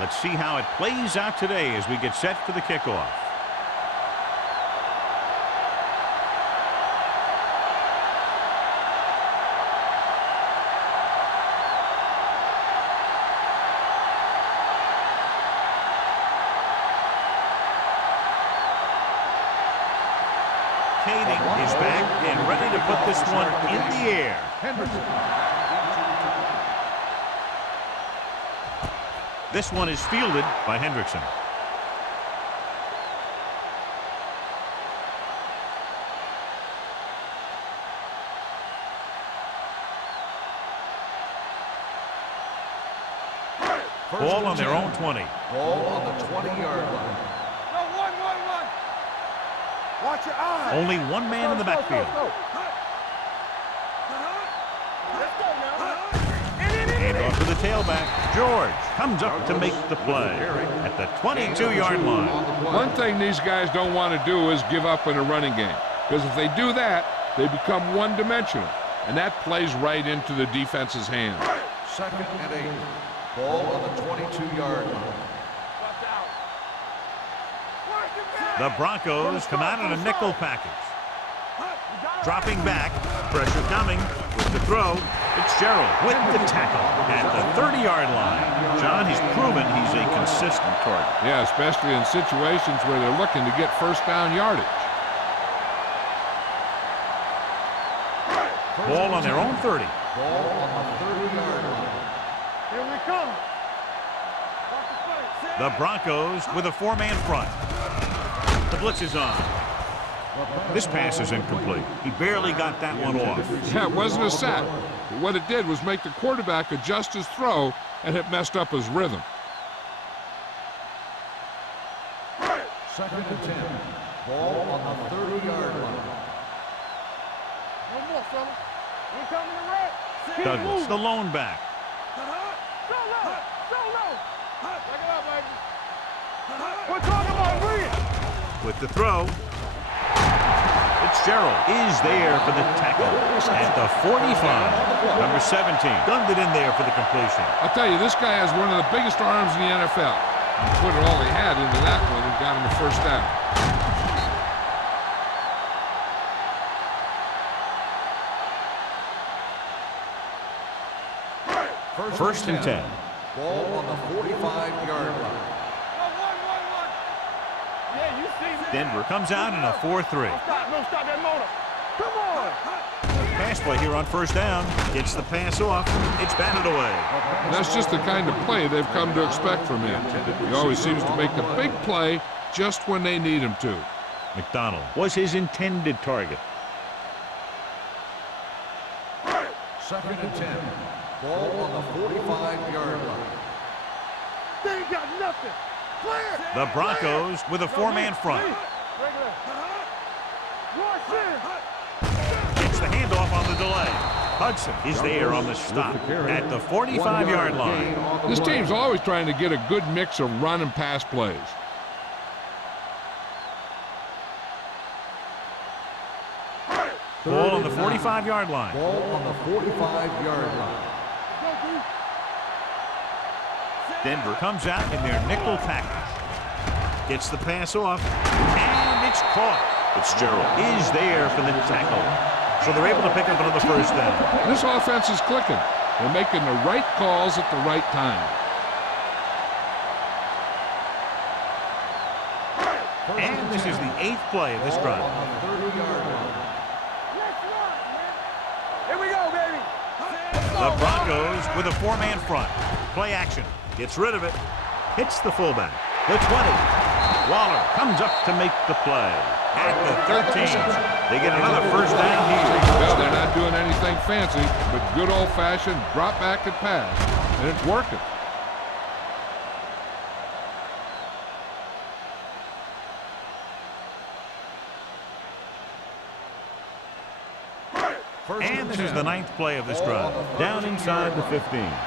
Let's see how it plays out today as we get set for the kickoff. Is back and ready to put this one in the air. This one is fielded by Hendrickson. Ball on their own 20. Ball on the 20-yard line. Watch your eyes. Only one man in the backfield. And off to the tailback. George comes up to make the play at the 22-yard line. One thing these guys don't want to do is give up in a running game, because if they do that, they become one-dimensional, and that plays right into the defense's hands. 2nd and 8. Ball on the 22-yard line. The Broncos come out in a nickel package. Dropping back, pressure coming with the throw. Fitzgerald with the tackle at the 30-yard line. John, he's proven he's a consistent target. Yeah, especially in situations where they're looking to get first down yardage. Ball on their own 30. Ball on the 30-yard line. Here we come. The Broncos with a 4-man front. The blitz is on. This pass is incomplete. He barely got that one off. Yeah, it wasn't a sack. But what it did was make the quarterback adjust his throw, and it messed up his rhythm. 2nd and 10. Ball on the 30-yard line. One more, fella. We coming to red. Douglas, the lone back. Solo. Check it out, baby. We're talking about real. With the throw. Fitzgerald is there for the tackle at the 45. Number 17 gunned it in there for the completion. I'll tell you, this guy has one of the biggest arms in the NFL. He put all he had into that one and got him the first down. First and 10. Ball on the 45-yard line. Denver comes out in a 4-3. No, stop that motor. Come on. Pass play here on first down. Gets the pass off. It's batted away. And that's just the kind of play they've come to expect from him. He always seems to make the big play just when they need him to. McDonald was his intended target. 2nd and 10. Ball on the 45-yard line. They ain't got nothing. Clear. The Broncos with a 4-man front. Gets the handoff on the delay. Hudson is there on the stop at the 45-yard line. This team's always trying to get a good mix of run and pass plays. Ball on the 45-yard line. Ball on the 45-yard line. Denver comes out in their nickel package. Gets the pass off, and it's caught. Fitzgerald is there for the tackle. So they're able to pick up another first down. This offense is clicking. They're making the right calls at the right time. And this is the 8th play of this drive. Here we go, baby. The Broncos with a 4-man front. Play action. Gets rid of it. Hits the fullback. The 20. Waller comes up to make the play. At the 13. They get another first down here. Well, they're not doing anything fancy, but good old-fashioned drop back and pass. And it's working. And this is the 9th play of this drive. Down inside the 15.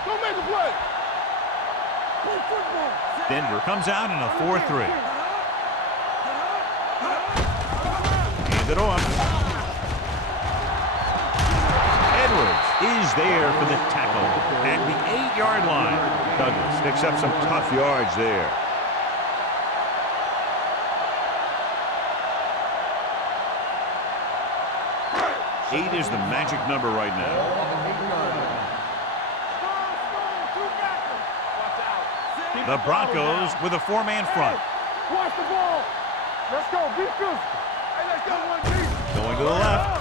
Go make a play. Play football. Denver comes out in a 4-3. Hand it off. And Edwards is there for the tackle at the 8-yard line. Douglas picks up some tough yards there. 8 is the magic number right now. The Broncos with a 4-man front. Watch the ball. Let's go. Be physical. Hey, let's go. Going to the left.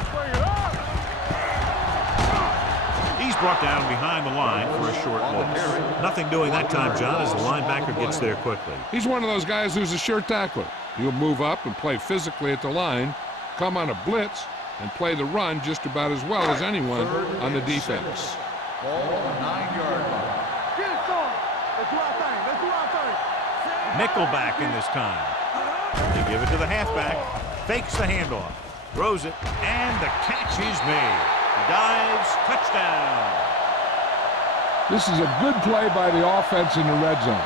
He's brought down behind the line for a short loss. Nothing doing that time, John, as the linebacker gets there quickly. He's one of those guys who's a sure tackler. He'll move up and play physically at the line, come on a blitz, and play the run just about as well as anyone on the defense. Ball on the 9-yard line. Get it, son. Let's do our thing. Let's do our thing. Nickelback in this time. They give it to the halfback. Fakes the handoff. Throws it. And the catch is made. Dives. Touchdown. This is a good play by the offense in the red zone.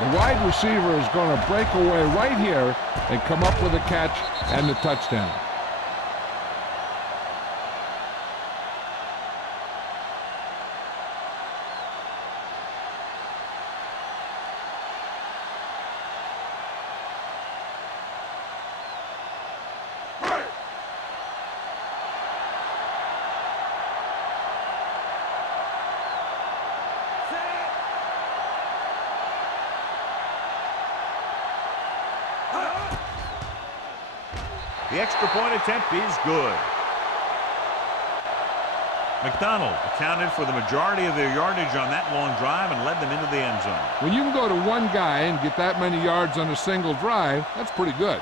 The wide receiver is going to break away right here and come up with a catch and the touchdown. The extra point attempt is good. McDonald accounted for the majority of their yardage on that long drive and led them into the end zone. When you can go to one guy and get that many yards on a single drive, that's pretty good.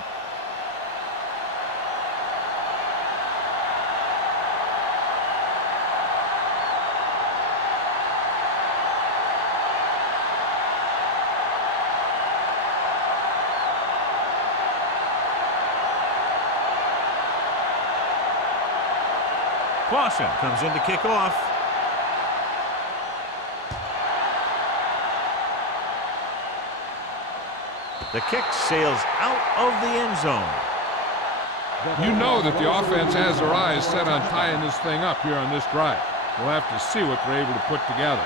Clausen comes in to kick off. The kick sails out of the end zone. You know that the offense has their eyes set on tying this thing up here on this drive. We'll have to see what they're able to put together.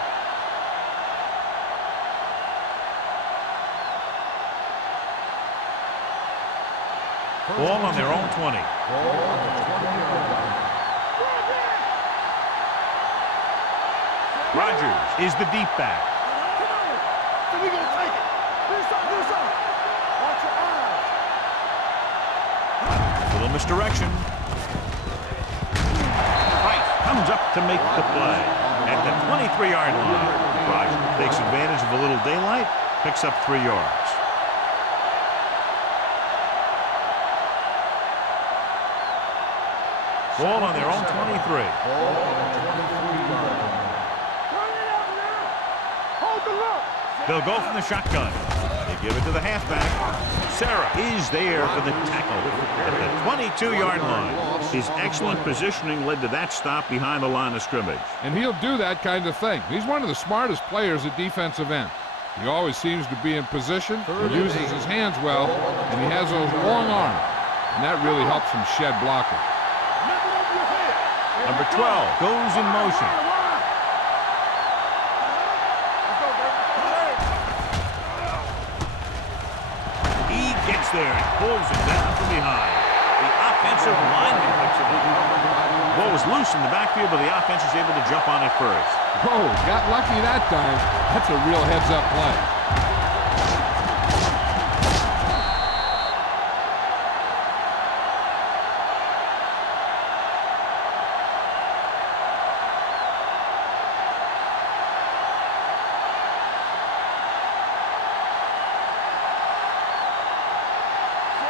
Ball on their own 20. Ball on the 20-yard line. Rogers is the deep back. So we're going to take it. This up. Watch your eyes. Little misdirection. Price comes up to make the play. At the 23-yard line, Rogers takes advantage of a little daylight, picks up 3 yards. Ball on their own 23. Ball on the 23-yard line. They'll go from the shotgun. They give it to the halfback. Sarah is there for the tackle at the 22-yard line. His excellent positioning led to that stop behind the line of scrimmage. And he'll do that kind of thing. He's one of the smartest players at defensive end. He always seems to be in position, he uses his hands well, and he has those long arms. And that really helps him shed blocking. Number 12 goes in motion. There and pulls it down from behind. The offensive lineman picks it up. Ball was loose in the backfield, but the offense is able to jump on it first. Oh, got lucky that time. That's a real heads-up play.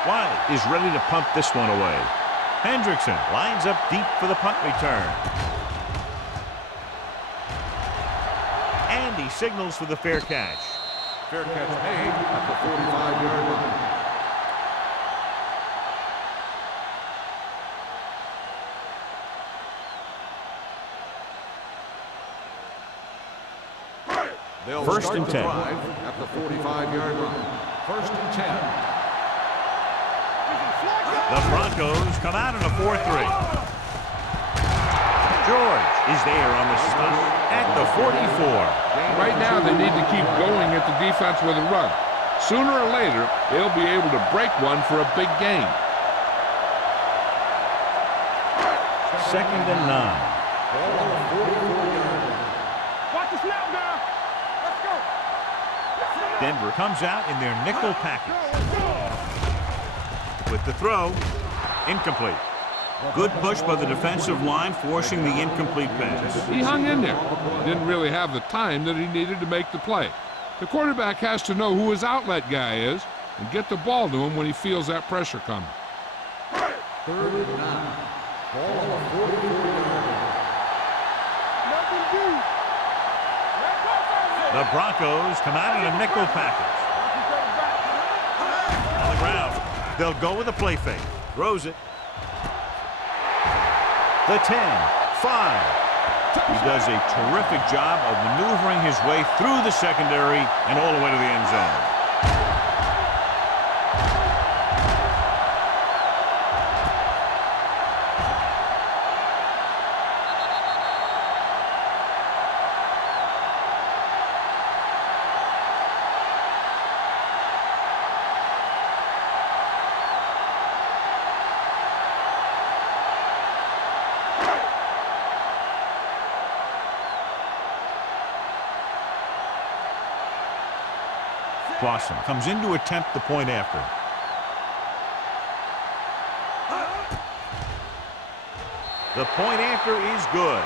Wiley is ready to punt this one away. Hendrickson lines up deep for the punt return. And he signals for the fair catch. Fair catch made at the 45-yard line. They'll First start and the 10. drive at the 45-yard line. First and 10. The Broncos come out in a 4-3. George is there on the stop at the 44. Right now, they need to keep going at the defense with a run. Sooner or later, they'll be able to break one for a big gain. 2nd and 9. Ball on the 44-yard line. Watch the snap down. Let's go. Denver comes out in their nickel package. With the throw, incomplete. Good push by the defensive line, forcing the incomplete pass. He hung in there. Didn't really have the time that he needed to make the play. The quarterback has to know who his outlet guy is and get the ball to him when he feels that pressure coming. 3rd and 9. Ball on the 44-yard line. The Broncos come out in a nickel package. On the ground, they'll go with a play fake. Throws it. The 10, 5. He does a terrific job of maneuvering his way through the secondary and all the way to the end zone. Clausen comes in to attempt the point after. The point after is good.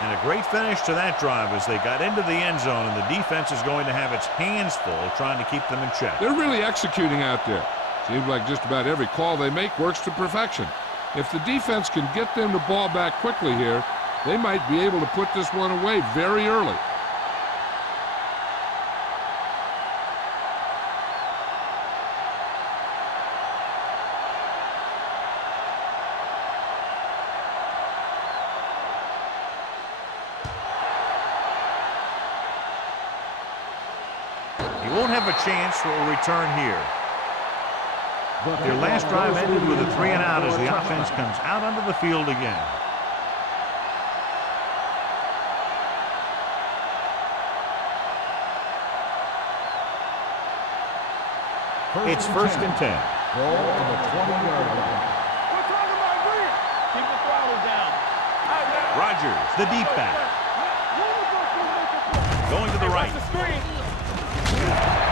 And a great finish to that drive as they got into the end zone, and the defense is going to have its hands full trying to keep them in check. They're really executing out there. Seems like just about every call they make works to perfection. If the defense can get them the ball back quickly here, they might be able to put this one away very early. He won't have a chance for a return here. Their last drive ended with a 3-and-out as the offense comes out onto the field again. It's 1st and 10. Ball on the 20-yard line. We're talking about Green. Keep the throttle down. Rodgers, the deep back. Going to the right. The screen.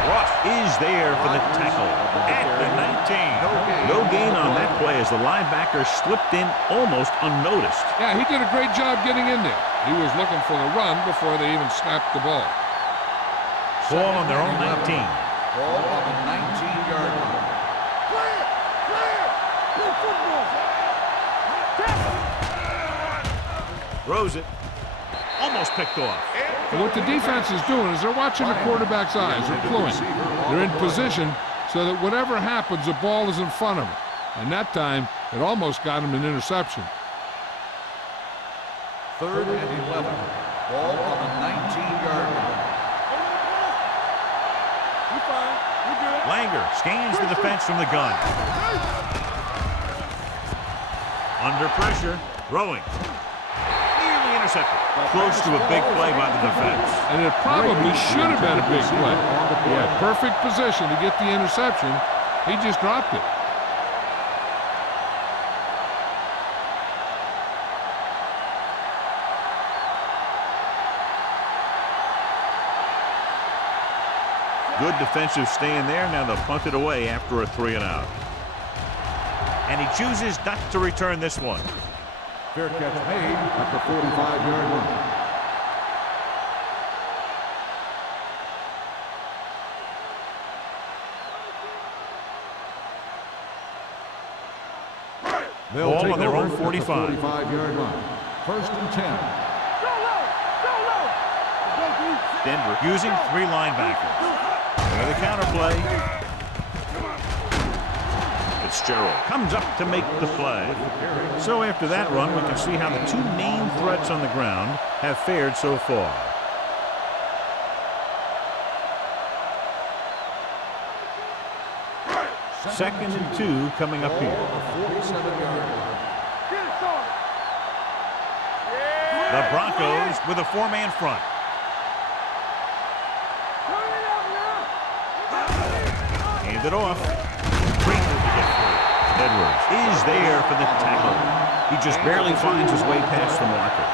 Ross is there for the tackle at the 19. No gain on that play as the linebacker slipped in almost unnoticed. Yeah, he did a great job getting in there. He was looking for the run before they even snapped the ball. Ball on their own 19. Ball on the 19-yard line. Clear. Play football. Throws it. Almost picked off. And what the defense is doing is they're watching the quarterback's eyes. They're cluing. They're in position so that whatever happens, the ball is in front of them. And that time, it almost got him an interception. 3rd and 11. Ball on the 19-yard line. You fine. You good. Langer scans the defense from the gun. Under pressure, throwing. Nearly intercepted. Close to a big play by the defense. And it probably should have been a big play. He had perfect position to get the interception. He just dropped it. Good defensive stand there. Now they'll punt it away after a 3-and-out. And he chooses not to return this one. Fair catch made at the 45-yard line. They'll Ball take on their over own at the 45. 45-yard line. 1st and 10. Go low. Denver using 3 linebackers. There the counter play. Fitzgerald comes up to make the play. So after that run, we can see how the 2 main threats on the ground have fared so far. Second and 2 coming up here. 47-yard line. The Broncos with a 4-man front. Hand it off. Great move to get through. Edwards is there for the tackle. He just barely finds his way past the marker.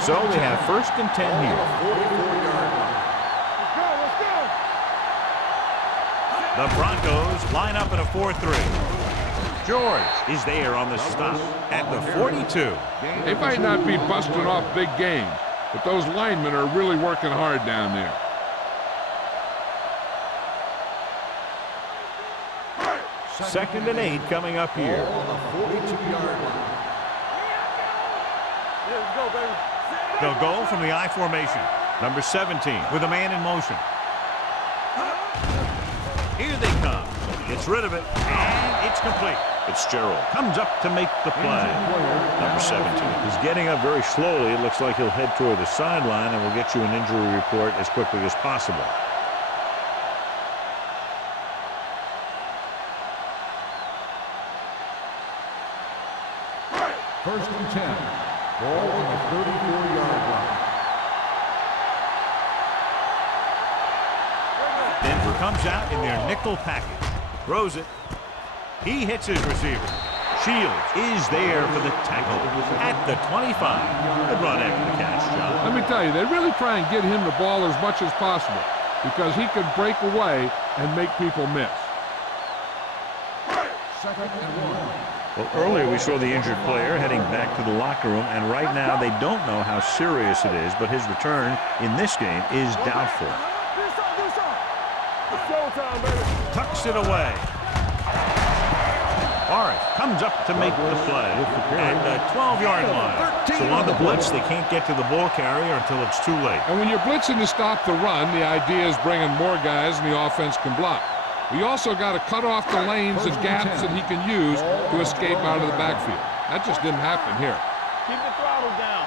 So we have 1st and 10 here. 44-yard line. Let's go. The Broncos line up in a 4-3. George is there on the stop at the 42. They might not be busting off big games, but those linemen are really working hard down there. Second and 8 coming up here. Ball on the 42-yard line. Let's go, baby. They'll go from the I formation. Number 17 with a man in motion. Here they come. Gets rid of it, and it's complete. Fitzgerald comes up to make the play. Number 17 is getting up very slowly. It looks like he'll head toward the sideline, and we'll get you an injury report as quickly as possible. First and 10. Ball on the 34-yard line. Denver comes out in their nickel package. Throws it. He hits his receiver. Shields is there for the tackle at the 25. Good run after the catch, John. Let me tell you, they really try and get him the ball as much as possible because he can break away and make people miss. Second and 1. Well, earlier we saw the injured player heading back to the locker room, and right now they don't know how serious it is, but his return in this game is doubtful. Tucks it away. Barrett comes up to make the play at the 12-yard line. So on the blitz, they can't get to the ball carrier until it's too late. And when you're blitzing to stop the run, the idea is bringing more guys and the offense can block. We also got to cut off the lanes and gaps that he can use to escape out of the backfield. That just didn't happen here. Keep the throttle down.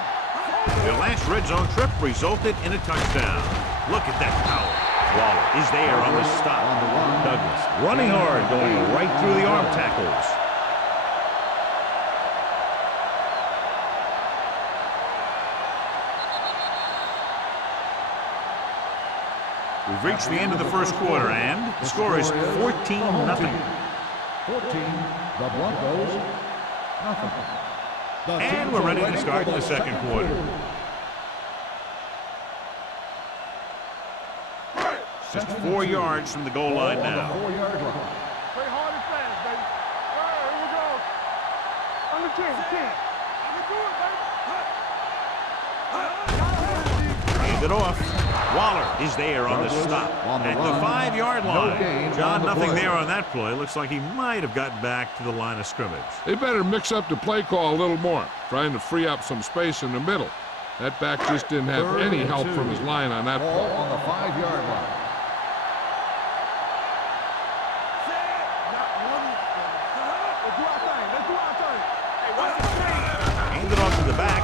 Their last red zone trip resulted in a touchdown. Look at that power. Waller is there on the stop. Douglas running hard, going right through the arm tackles. We've reached the end of the first quarter, and the score is 14-0. 14. The Broncos, nothing. And we're ready to start the second quarter. Just 4 yards from the goal line now. 4-yard line. Play hard and fast, baby. All right, here we go. On the 10. Hand it off. Waller is there on the stop at the 5-yard line. John, nothing there on that play. Looks like he might have gotten back to the line of scrimmage. They better mix up the play call a little more, trying to free up some space in the middle. That back just didn't have any help from his line on that Ball play. on the 5-yard line. Hand it off to the back.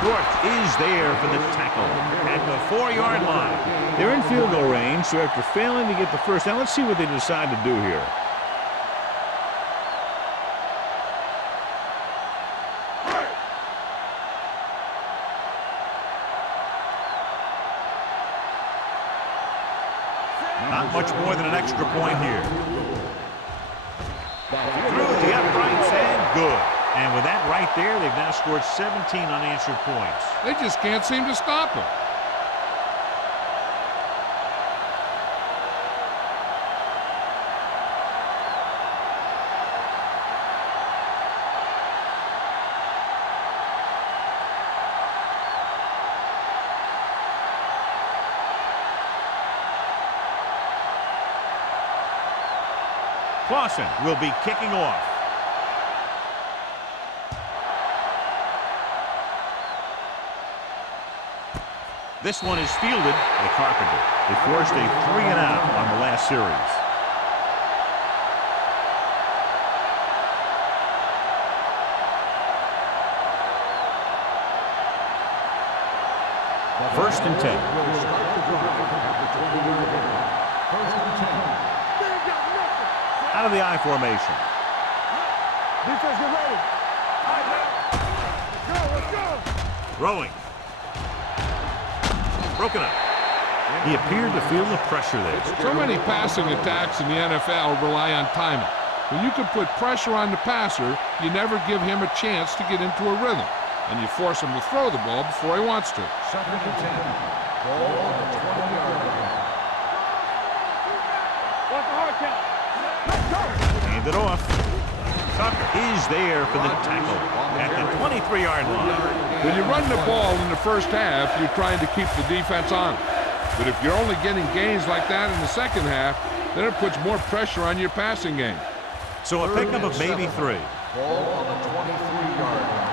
Schwartz is there for the tackle at the 4-yard line. They're in field goal range, so after failing to get the first down, let's see what they decide to do here. Not much more than an extra point here. Through the uprights and good. And with that right there, they've now scored 17 unanswered points. They just can't seem to stop him. Clausen will be kicking off. This one is fielded by Carpenter. They forced a 3-and-out on the last series. First and 10. Will start the drive at the 20-yard line. First and 10. out of the I formation. Defense, get ready. All right, man. Let's go. Throwing. Broken up. He appeared to feel the pressure there. So many passing attacks in the NFL rely on timing. When you can put pressure on the passer, you never give him a chance to get into a rhythm, and you force him to throw the ball before he wants to. 2nd and 10. Ball on the 20-yard line. What's the hard count? Let's go. Hand it off. Tucker is there for the tackle at the 23-yard line. When you run the ball in the first half, you're trying to keep the defense on it. But if you're only getting gains like that in the second half, then it puts more pressure on your passing game. So a pickup of maybe 3. Ball on the 23-yard line.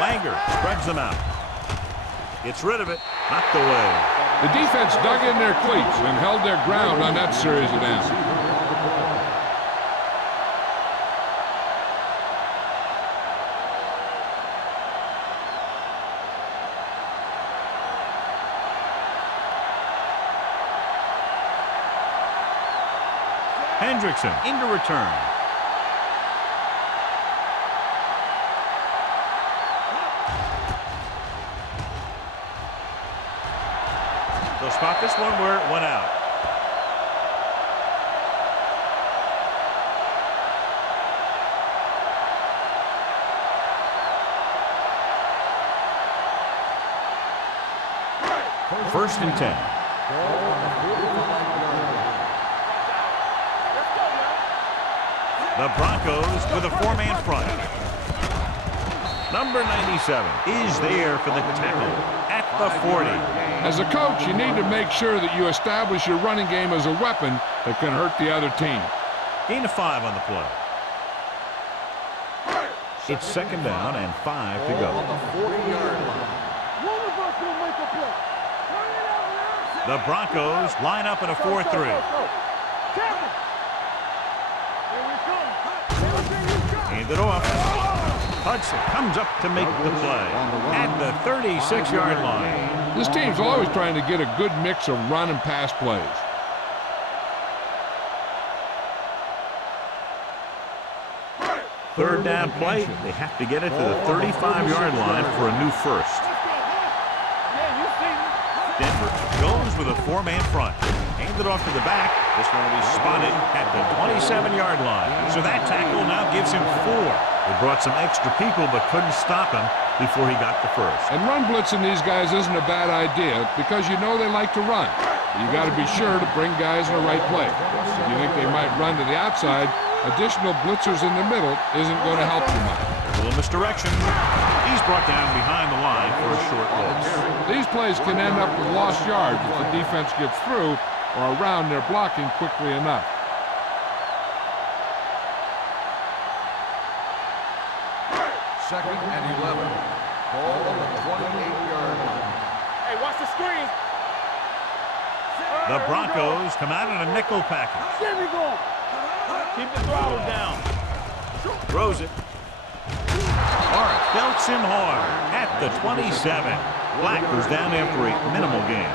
Langer spreads them out. Gets rid of it. Knocked away. The defense dug in their cleats and held their ground on that series of downs. Hendrickson into return. They'll spot this one where it went out. First and 10. The Broncos with a 4-man front. Number 97 is there for the tackle at the 40. As a coach, you need to make sure that you establish your running game as a weapon that can hurt the other team. Gain of 5 on the play. It's 2nd down and 5 to go. On the 40-yard line. One of us will make a play. Turn it over now. The Broncos line up in a 4-3. Tackle. Here we come. Everything you got. Hand it off. Hudson comes up to make the play at the 36-yard line. This team's always trying to get a good mix of run and pass plays. Third down play. They have to get it to the 35-yard line for a new first. Denver goes with a 4-man front. Handed off to the back. This one will be spotted at the 27-yard line. So that tackle now gives him 4. They brought some extra people but couldn't stop him before he got the first. And run blitzing these guys isn't a bad idea because you know they like to run. You got to be sure to bring guys in the right place. If you think they might run to the outside, additional blitzers in the middle isn't going to help you much. A little misdirection. He's brought down behind the line for a short loss. These plays can end up with lost yards if the defense gets through or around their blocking quickly enough. Second and 11. Ball on the 28-yard line. Hey, watch the screen. The Broncos come out in a nickel package. There we go. Keep the throttle down. Throws it. Belts him hard at the 27. Black goes down after a minimal gain.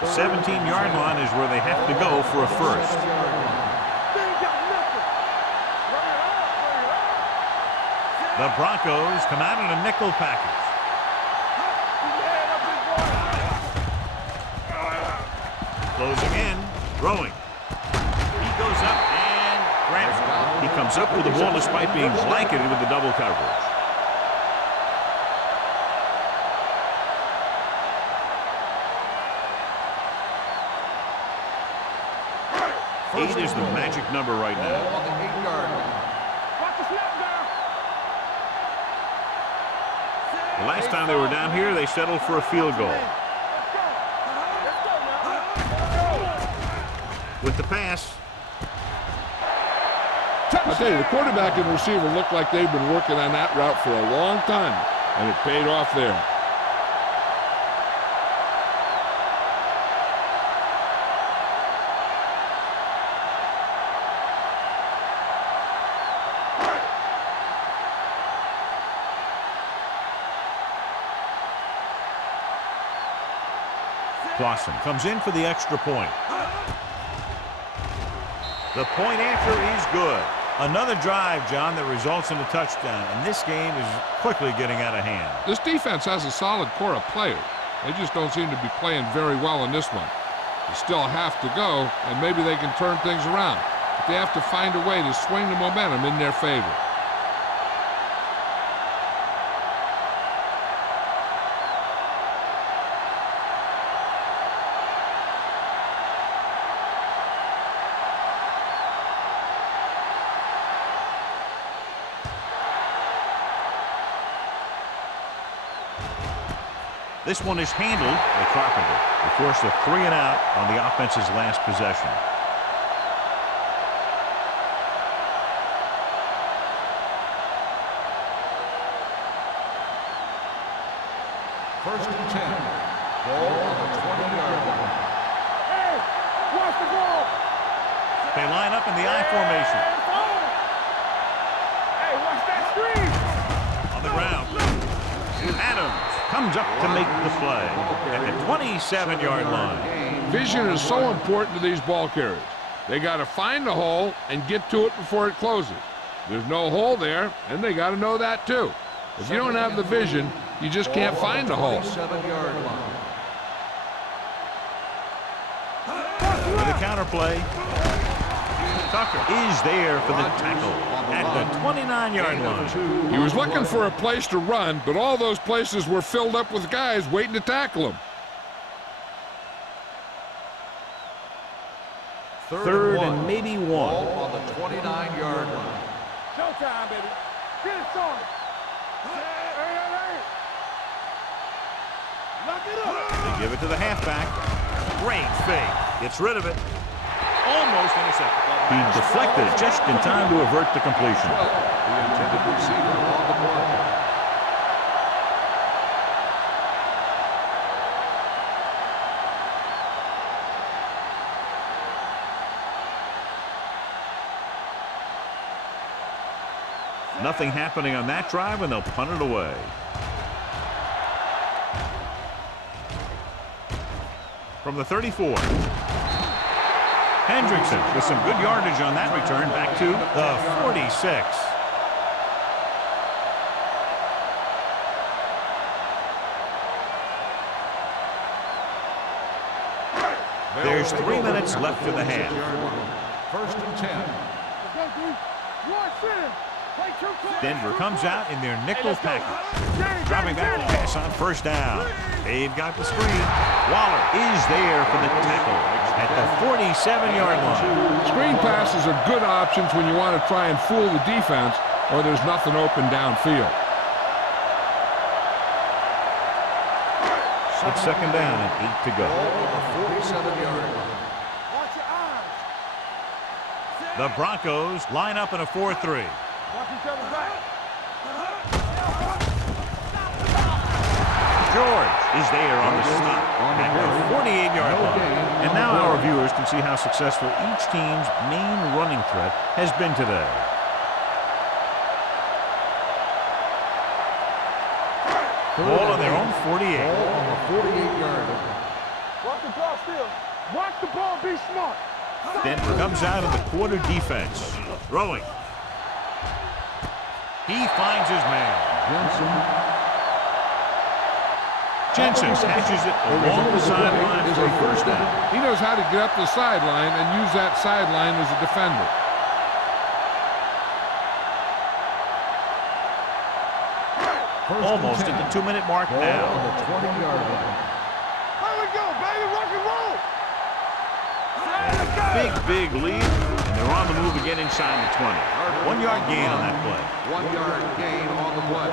The 17-yard line is where they have to go for a first. The Broncos come out in a nickel package. Closing in, throwing. He goes up and grabs it. He comes up with the ball despite being blanketed with the double coverage. Eight is the magic number right now. Ball on the 8-yard line. Watch the snap down. The last time they were down here, they settled for a field goal. With the pass. I tell you, the quarterback and receiver look like they've been working on that route for a long time, and it paid off there. Clausen comes in for the extra point. The point after is good. Another drive, John, that results in a touchdown, and this game is quickly getting out of hand. This defense has a solid core of players. They just don't seem to be playing very well in this one. They still have to go, and maybe they can turn things around. But they have to find a way to swing the momentum in their favor. This one is handled by Carpenter. They force a 3-and-out on the offense's last possession. First and 10. Ball on the 20-yard line. Hey, watch the ball. They line up in the I formation. Hey, watch that screen. On the ground. Adams comes up to make the play at the 27-yard line. Vision is so important to these ball carriers. They got to find the hole and get to it before it closes. There's no hole there, and they got to know that too. If you don't have the vision, you just can't find the hole. 7-yard line. With a counter play, Tucker is there for the tackle at the 29-yard line. He was looking for a place to run, but all those places were filled up with guys waiting to tackle him. Third and maybe one. Ball on the 29-yard line. Showtime, baby. Get it started. Hey. Lock it up. They give it to the halfback. Great fake. Gets rid of it. Almost intercepted. He deflected it just in time to avert the completion. The intended receiver on the play. Nothing happening on that drive, and they'll punt it away. From the 34. Hendrickson with some good yardage on that return back to the 46. There's 3 minutes left in the half. First and 10. Denver comes out in their nickel package. Dropping back to pass on first down. They've got the screen. Waller is there for the tackle at the 47-yard line. Screen passes are good options when you want to try and fool the defense or there's nothing open downfield. It's second down and 8 to go. Ball on the 47-yard line. Watch your eyes. The Broncos line up in a 4-3. Watch each other back. George is there on the stop at the 48-yard line. And now our viewers can see how successful each team's main running threat has been today. Ball on their own 48. Ball on the 48-yard line. Watch the ball still. Watch the ball. Be smart. Denver comes out of the quarter defense. Throwing. He finds his man. Jensen catches it along the sideline for a first down. He knows how to get up the sideline and use that sideline as a defender. Almost at the 2-minute mark Ball now. on the 20-yard line. Here we go, baby. Rock and roll. Big lead, and they're on the move again inside the 20. 1 yard gain on that play. 1 yard gain on the play.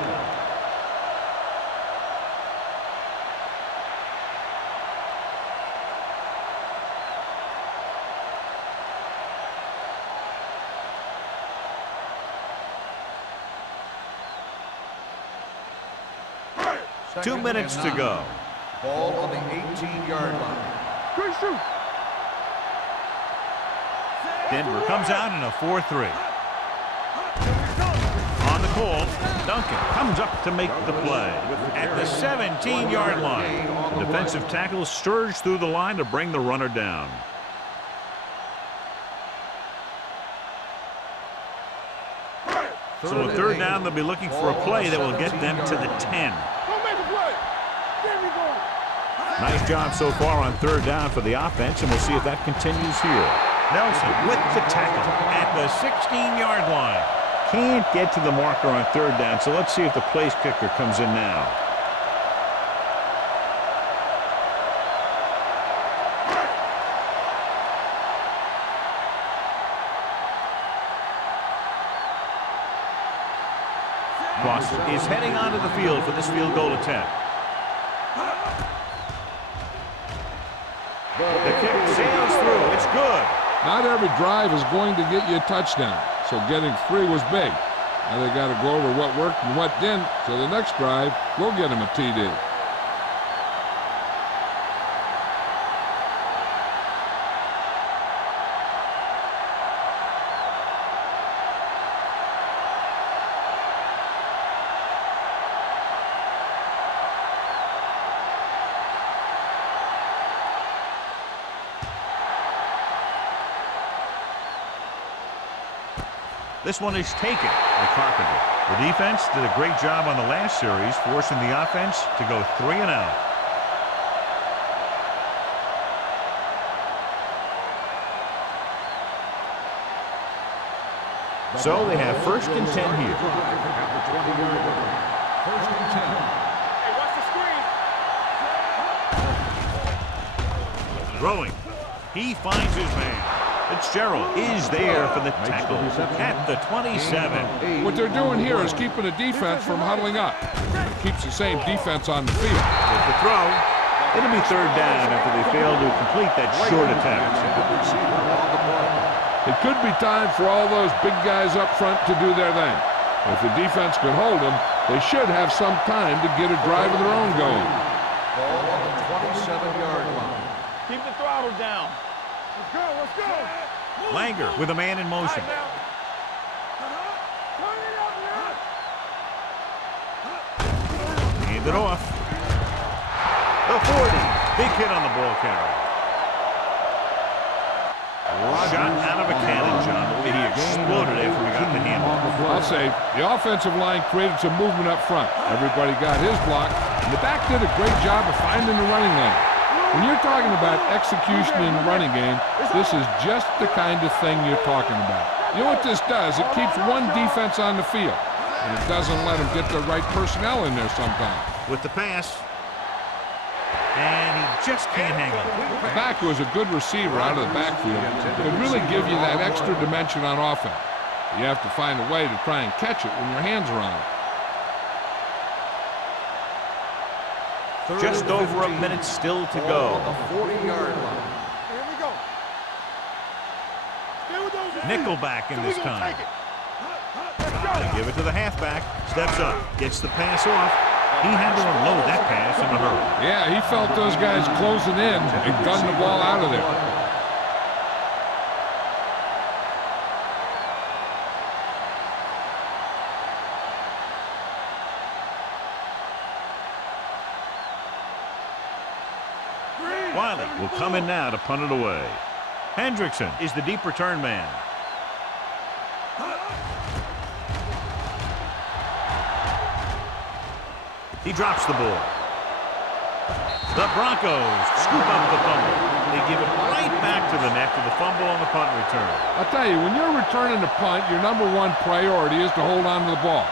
Second 2 minutes and to 9. go. Ball on the 18-yard line. Good shoot. Denver comes out in a 4-3. On the called. Duncan comes up to make the play at the 17-yard line. The defensive tackle surged through the line to bring the runner down. So on third down, they'll be looking for a play that will get them to the 10. Nice job so far on third down for the offense, and we'll see if that continues here. Nelson with the tackle at the 16-yard line. Can't get to the marker on third down, so let's see if the place kicker comes in now. Boston is heading onto the field for this field goal attempt. The kick sails through. It's good. Not every drive is going to get you a touchdown, so getting 3 was big. Now they got to go over what worked and what didn't, so the next drive will get them a TD. This one is taken by Carpenter. The defense did a great job on the last series, forcing the offense to go 3 and out. So they have 1st and 10 here. First and 10. Hey, watch the screen. Throwing. He finds his man. Fitzgerald is there for the tackle at the 27. What they're doing here is keeping the defense from huddling up. It keeps the same defense on the field. With the throw, it'll be third down after they fail to complete that short attempt. It could be time for all those big guys up front to do their thing. If the defense can hold them, they should have some time to get a drive of their own going. Ball on the 27-yard line. Keep the throttle down. Let's go, let's go. Langer with a man in motion. Turn it up now. Hand it off. The 40. Big hit on the ball carrier. Shot out of a cannon, John. The way he exploded after he got the handle. I'll say the offensive line created some movement up front. Everybody got his block, and the back did a great job of finding the running lane. When you're talking about execution in the running game, this is just the kind of thing you're talking about. You know what this does? It keeps one defense on the field, and it doesn't let them get the right personnel in there sometimes. With the pass. And he just can't hang on. The back, who is a good receiver out of the backfield, could really give you that extra dimension on offense. You have to find a way to try and catch it when your hands are on it. Just over a minute still to go. On the 40-yard line. Here we go. Stay with those Nickelback in this time. Take it. Let's go. They give it to the halfback. Steps up. Gets the pass off. He had to unload that pass in a hurry. Yeah, he felt those guys closing in and gunned the ball out of there. Wiley will come in now to punt it away. Hendrickson is the deep return man. He drops the ball. The Broncos scoop up the fumble. They give it right back to the net for the fumble on the punt return. I'll tell you, when you're returning a punt, your number one priority is to hold on to the ball.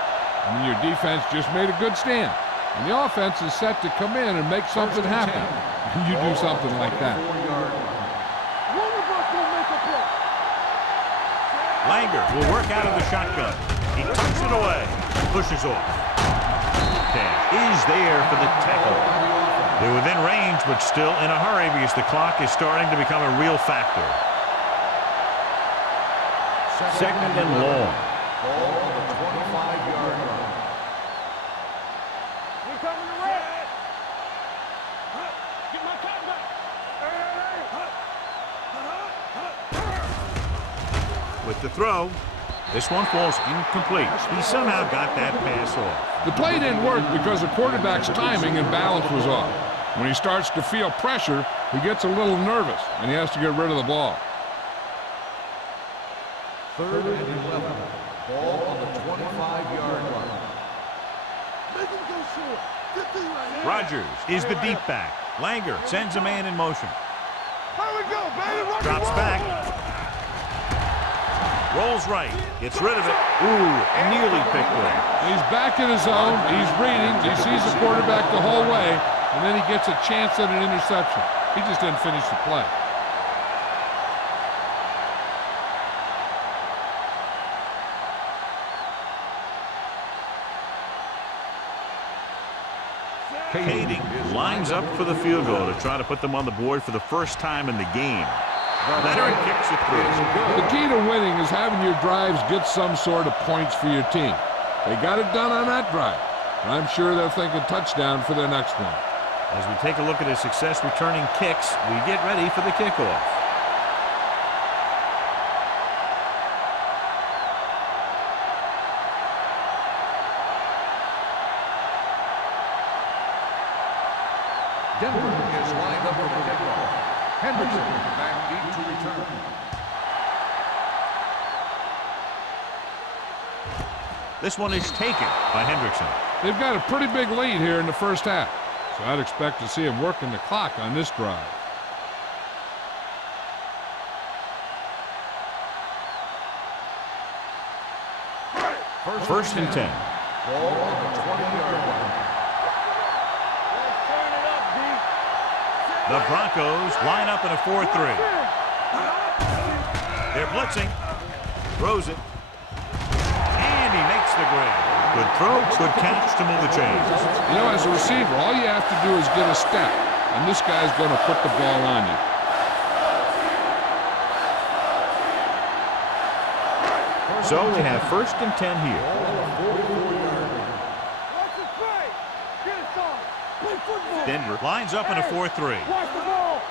I mean, your defense just made a good stand. And the offense is set to come in and make something happen. And you do something like that. One of us will make a play. Langer will work out of the shotgun. He tucks it away. Pushes off. Cash is there for the tackle. They're within range, but still in a hurry because the clock is starting to become a real factor. Second and long. Ball on the 25-yard line. We coming to red. Get my top back. With the throw, This one falls incomplete. He somehow got that pass off. The play didn't work because the quarterback's timing and balance was off. When he starts to feel pressure, he gets a little nervous, and he has to get rid of the ball. 3rd and 11. Ball on the 25-yard line. Make him go short. 50 right here. Rogers is the deep back. Langer sends a man in motion. Here we go, baby. Rock and Drops roll. back. Rolls right. Gets rid of it. Ooh, nearly picked off. He's back in his zone. He's reading. He sees the quarterback the whole way, and then he gets a chance at an interception. He just didn't finish the play. Kading lines up for the field goal to try to put them on the board for the first time in the game. Leonard kicks it through. The key to winning is having your drives get some sort of points for your team. They got it done on that drive. And I'm sure they're thinking touchdown for their next one. As we take a look at his success returning kicks, we get ready for the kickoff. Denver is lined up for the kickoff. Henderson back deep to return. This one is taken by Hendrickson. They've got a pretty big lead here in the first half, so I'd expect to see him working the clock on this drive. First and 10. Ball on the 20-yard line. The Broncos line up in a 4-3. They're blitzing. Throws it. And he makes the grab. Good throw, good catch to move the chains. You know, as a receiver, all you have to do is get a step, and this guy's going to put the ball on you. So we have first and 10 here. Watch the play. Get it started. Play football. Denver lines up in a 4-3. Watch the ball.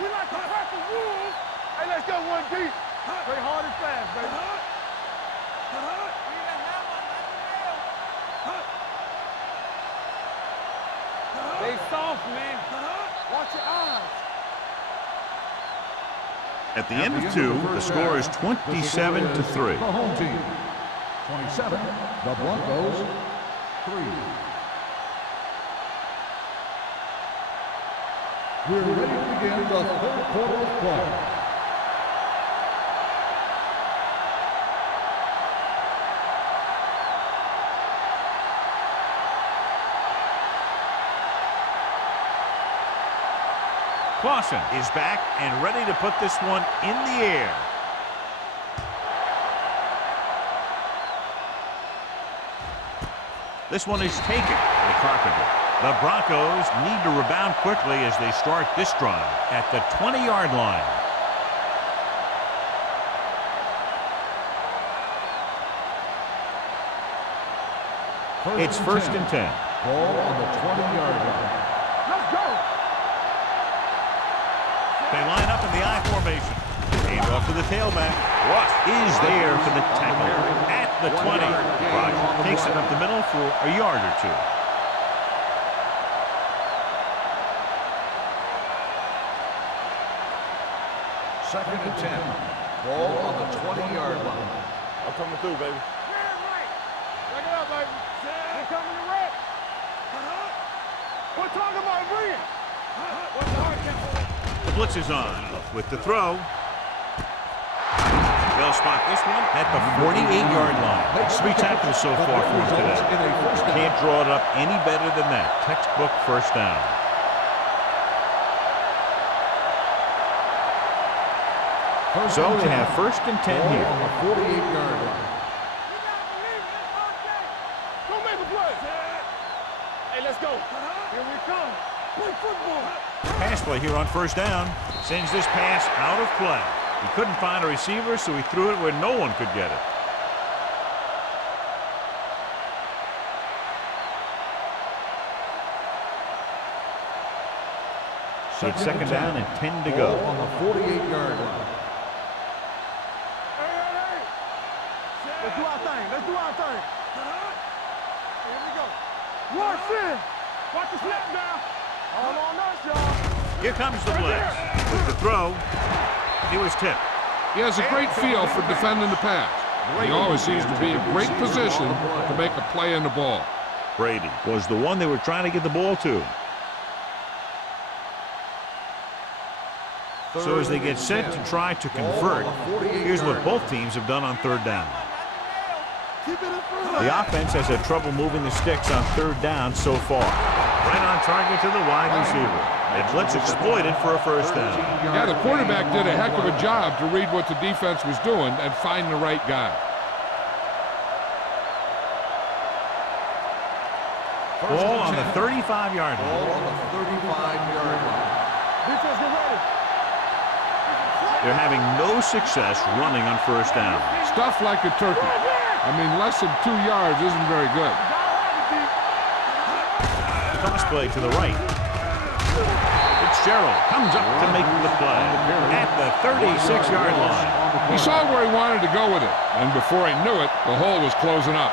We like to practice rules. Hey, let's go one deep. Play hard and fast, baby. Stay soft, man. Watch your eyes. At the end of 2, the score is 27-3. The home team. 27, the Broncos, 3. We're ready to begin the 3rd quarter of play. Clausen is back and ready to put this one in the air. This one is taken by Carpenter. The Broncos need to rebound quickly as they start this drive at the 20-yard line. It's first and 10. Ball on the 20-yard line. Let's go. They line up in the I formation. Hand off to the tailback. Ross is there for the tackle at the 20. Rogers takes it up the middle for a yard or two. Second and 10. Ball on the 20-yard line. I'm coming through, baby. Check it out, baby. We're coming to wreck. We're talking about bringing. What's the hard count? The blitz is on with the throw. They'll spot this one at the 48-yard line. 3 tackles so far for him today. Can't draw it up any better than that. Textbook first down. So they have first and 10 here. On the 48-yard line. Don't make a play. Hey, let's go. Here we come. Play football. Pass play here on first down. Sends this pass out of play. He couldn't find a receiver, so he threw it where no one could get it. So it's second down and 10 to go. On the 48-yard line. Rush in. Watch the snap now. All on us, y'all. Here comes the blitz. With the throw, he was tipped. He has a great feel for defending the pass. He always seems to be in great position to make a play in the ball. Brady was the one they were trying to get the ball to. So as they get set to try to convert, here's what both teams have done on third down. The offense has had trouble moving the sticks on third down so far. Right on target to the wide receiver. And blitz exploited for a first down. Yeah, the quarterback did a heck of a job to read what the defense was doing and find the right guy. Ball on the 35-yard line. Ball on the 35-yard line. Defense, get ready. They're having no success running on first down. Stuff like a turkey. I mean, less than 2 yards isn't very good. Toss play to the right. Fitzgerald comes up to make the play at the 36-yard line. He saw where he wanted to go with it, and before he knew it, the hole was closing up.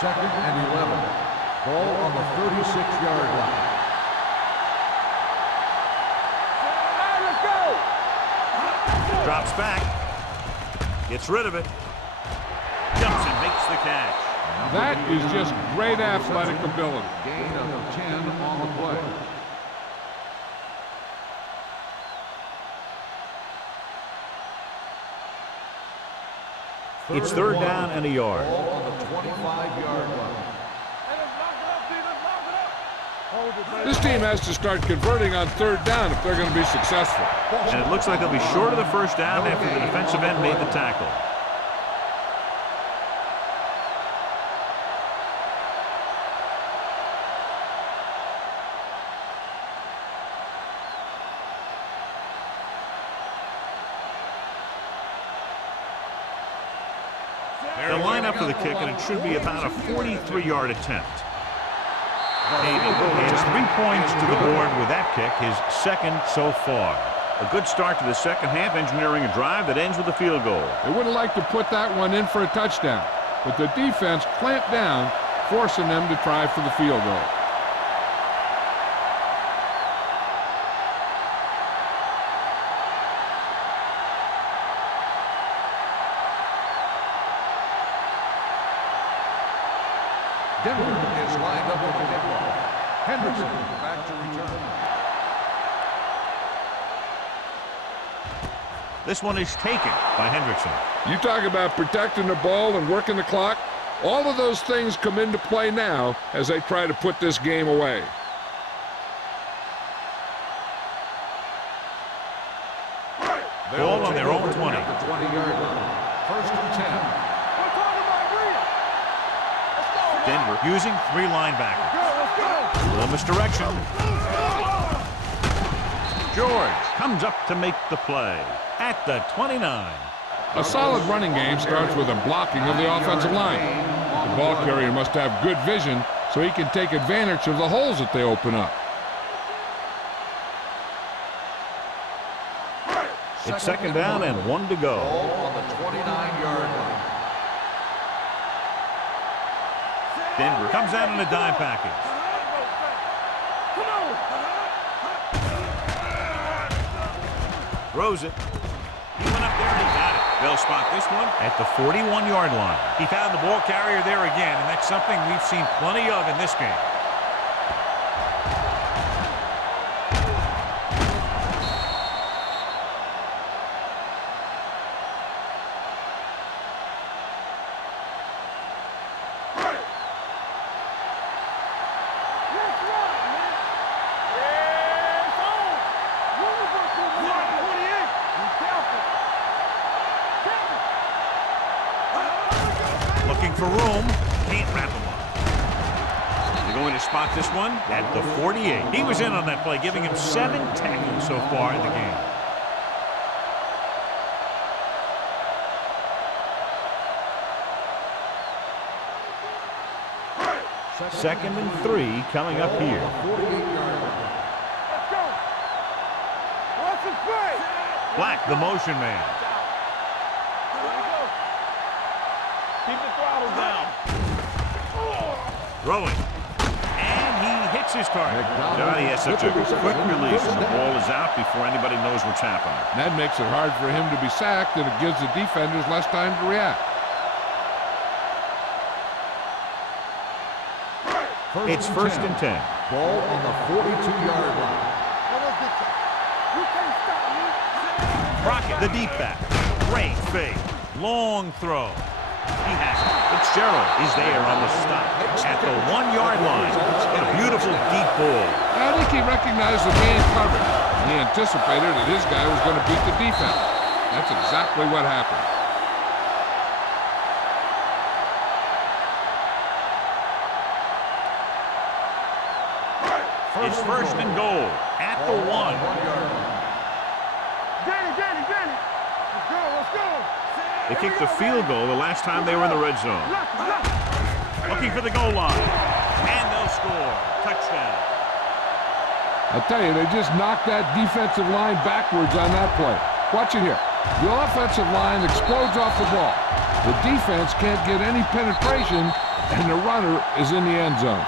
Second and 11. Ball on the 36-yard line. Let's go. Drops back. Gets rid of it. Jumps and makes the catch. That is just great athletic ability. Gain of 10 on the play. It's third down and a yard. Ball on the 25-yard line. This team has to start converting on third down if they're going to be successful. And it looks like they'll be short of the first down after the defensive end made the tackle. They'll line up for the kick, and it should be about a 43-yard attempt. Hayden has 3 points to the board with that kick, his second so far. A good start to the second half, engineering a drive that ends with a field goal. They wouldn't like to put that one in for a touchdown, but the defense clamped down, forcing them to try for the field goal. Denver is lined up for the kickoff. Henderson back to return. This one is taken by Hendrickson. You talk about protecting the ball and working the clock. All of those things come into play now as they try to put this game away. Ball on their own 20. At the 20-yard line. First and 10. Denver using 3 linebackers. A little misdirection. George comes up to make the play at the 29. A solid running game starts with a blocking of the offensive line. The ball carrier must have good vision so he can take advantage of the holes that they open up. It's second down and 1 to go. Ball on the 29-yard line. Denver comes out in a dime package. Throws it. He went up there and he got it. They'll spot this one at the 41-yard line. He found the ball carrier there again, and that's something we've seen plenty of in this game. Looking for room, can't wrap him up. They're going to spot this one at the 48. He was in on that play, giving him 7 tackles so far in the game. Second and 3 coming up here. 48-yard line. Let's go. What's the play? Black, the motion man. Throwing. And he hits his target. God, he has such a quick release, and the ball is out before anybody knows what's happening. That makes it hard for him to be sacked, and it gives the defenders less time to react. It's first and 10. Ball on the 42-yard line. You can't stop me. Crockett, the deep back. Great fake. Long throw. He has it. Fitzgerald is there on the stop at the 1-yard line. A beautiful deep ball. I think he recognized the man coverage. He anticipated that his guy was going to beat the defense. That's exactly what happened. It's first and goal at the 1. Danny. Let's go. They kicked the field goal the last time they were in the red zone. Looking for the goal line. And they'll score. Touchdown. I tell you, they just knocked that defensive line backwards on that play. Watch it here. The offensive line explodes off the ball. The defense can't get any penetration, and the runner is in the end zone.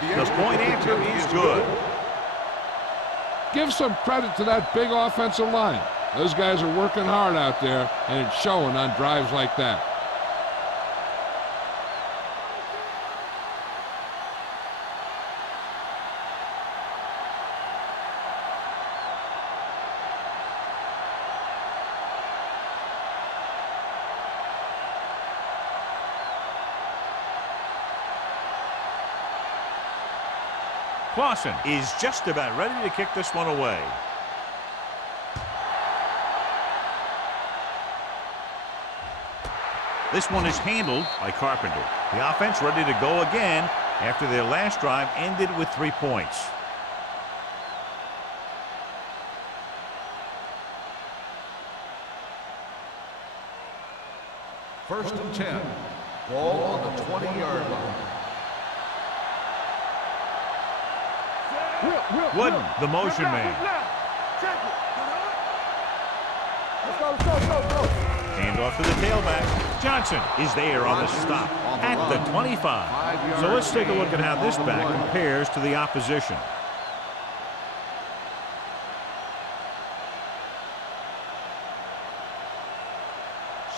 The point after is good. Give some credit to that big offensive line. Those guys are working hard out there, and it's showing on drives like that. Clausen is just about ready to kick this one away. This one is handled by Carpenter. The offense ready to go again after their last drive ended with 3 points. First and 10. Ball on the 20-yard line. Wooden, the motion man. Let's go. Hand off to the tailback. Johnson is there on the stop at the 25. So let's take a look at how this back compares to the opposition.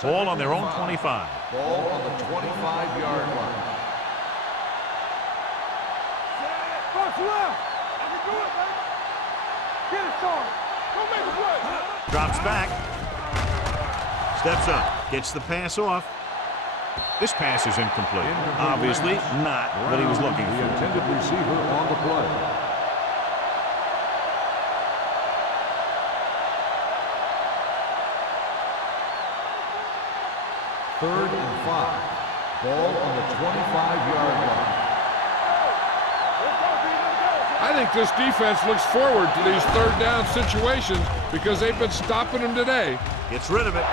Ball on their own 25. Ball on the 25-yard line. Drops back. Steps up. Gets the pass off. This pass is incomplete. Obviously not what he was looking for. The intended receiver on the play. Third and 5. Ball on the 25-yard line. I think this defense looks forward to these third down situations because they've been stopping them today. Gets rid of it.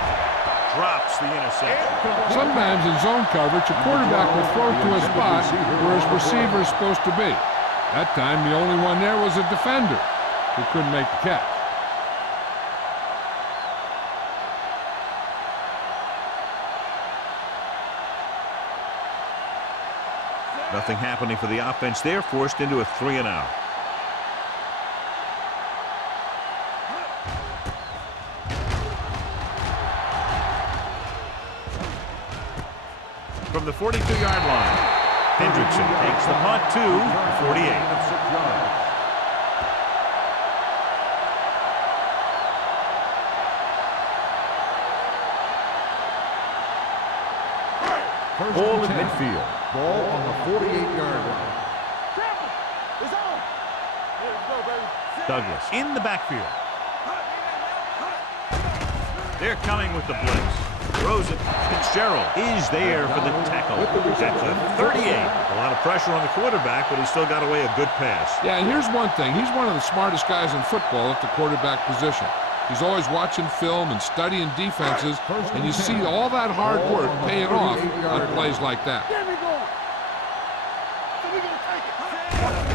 Drops the interception. Sometimes in zone coverage, a quarterback will throw to a spot where his receiver is supposed to be. That time, the only one there was a defender who couldn't make the catch. Nothing happening for the offense there. Forced into a 3-and-out. From the 42-yard line, Hendrickson takes the punt to the 48. Ball at midfield. Ball on the 48-yard line. It's on. Here we go, baby. Douglas in the backfield. They're coming with the blitz. Throws it. Fitzgerald is there for the tackle at the 38. A lot of pressure on the quarterback, but he still got away a good pass. Yeah, and here's one thing. He's one of the smartest guys in football at the quarterback position. He's always watching film and studying defenses, and you see all that hard work paying off on plays like that.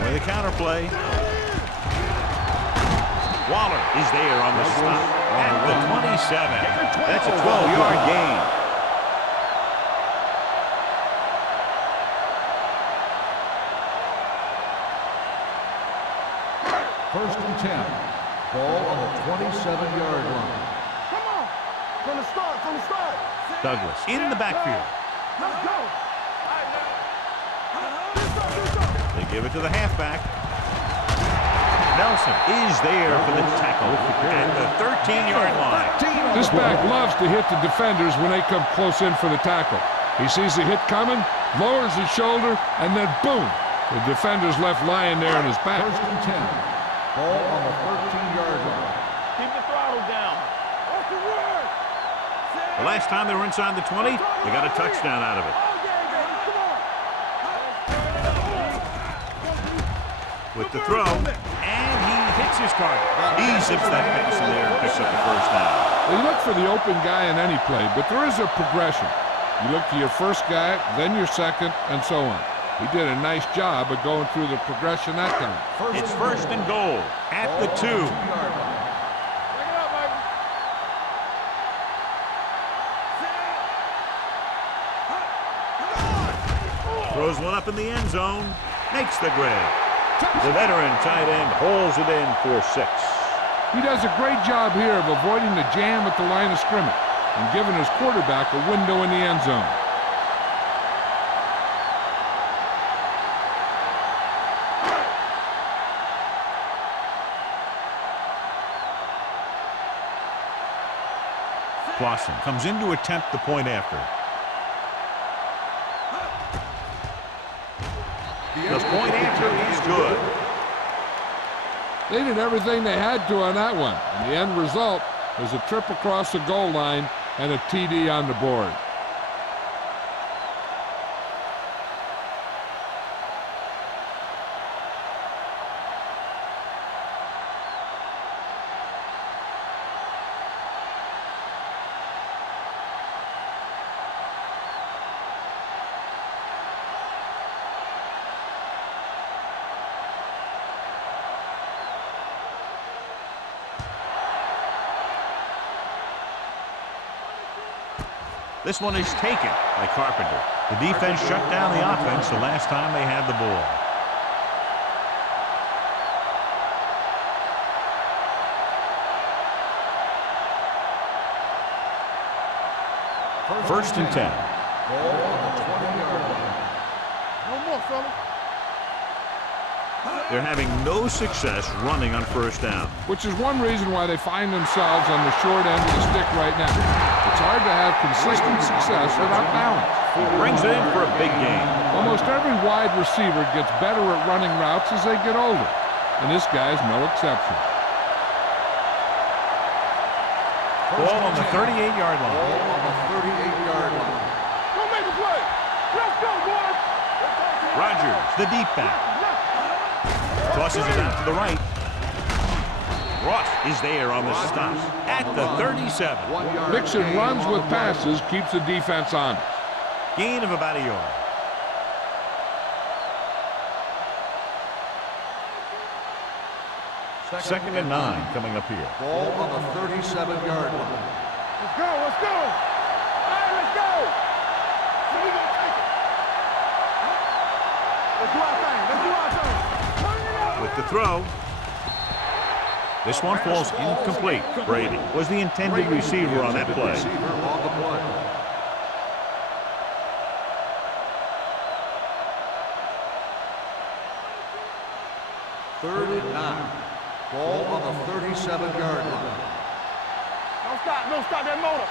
With the counterplay. Waller is there on the stop at the 27. That's a 12-yard gain. First and 10. Ball on the 27-yard line. Come on. From the start. Douglas in the backfield. Let's go. They give it to the halfback. Nelson is there for the tackle at the 13-yard line. This back loves to hit the defenders when they come close in for the tackle. He sees the hit coming, lowers his shoulder, and then boom, the defender's left lying there in his back. First and 10. Ball on the 13-yard line. Keep the throttle down. What's the word? The last time they were inside the 20, they got a touchdown out of it. With the throw, and he hits his target. He zips that pass in there and picks up the first down. Well, you look for the open guy in any play, but there is a progression. You look to your first guy, then your second, and so on. He did a nice job of going through the progression that time. It's first and goal at the 2. Bring it up, Michael. Throws one up in the end zone, makes the grab. The veteran tight end holds it in for 6. He does a great job here of avoiding the jam at the line of scrimmage and giving his quarterback a window in the end zone. Clausen comes in to attempt the point after. The point after is good. They did everything they had to on that one, and the end result was a trip across the goal line and a TD on the board. This one is taken by Carpenter. The defense shut down the offense the last time they had the ball. First and 10. Ball on the 20-yard line. No more, fella. They're having no success running on first down. Which is one reason why they find themselves on the short end of the stick right now. It's hard to have consistent success without balance. He brings it in for a big gain. Almost every wide receiver gets better at running routes as they get older, and this guy's no exception. Ball on the 38-yard line. Ball on the 38-yard line. Don't make a play. Let's go, boys. Rodgers, the deep back. Tosses it out to the right. Ross is there on the stop at the 37. Mixing runs with passes keeps the defense honest. Gain of about a yard. Second and 9 coming up here. Ball on the 37-yard line. Let's go. Let's go. All right, let's go. So we gonna take it. Let's do our thing. Let's do our thing. With the throw. This one falls incomplete. Brady was the intended receiver on that play. Receiver on the play. Third and 9. Ball on the 37-yard line. Don't stop that motor.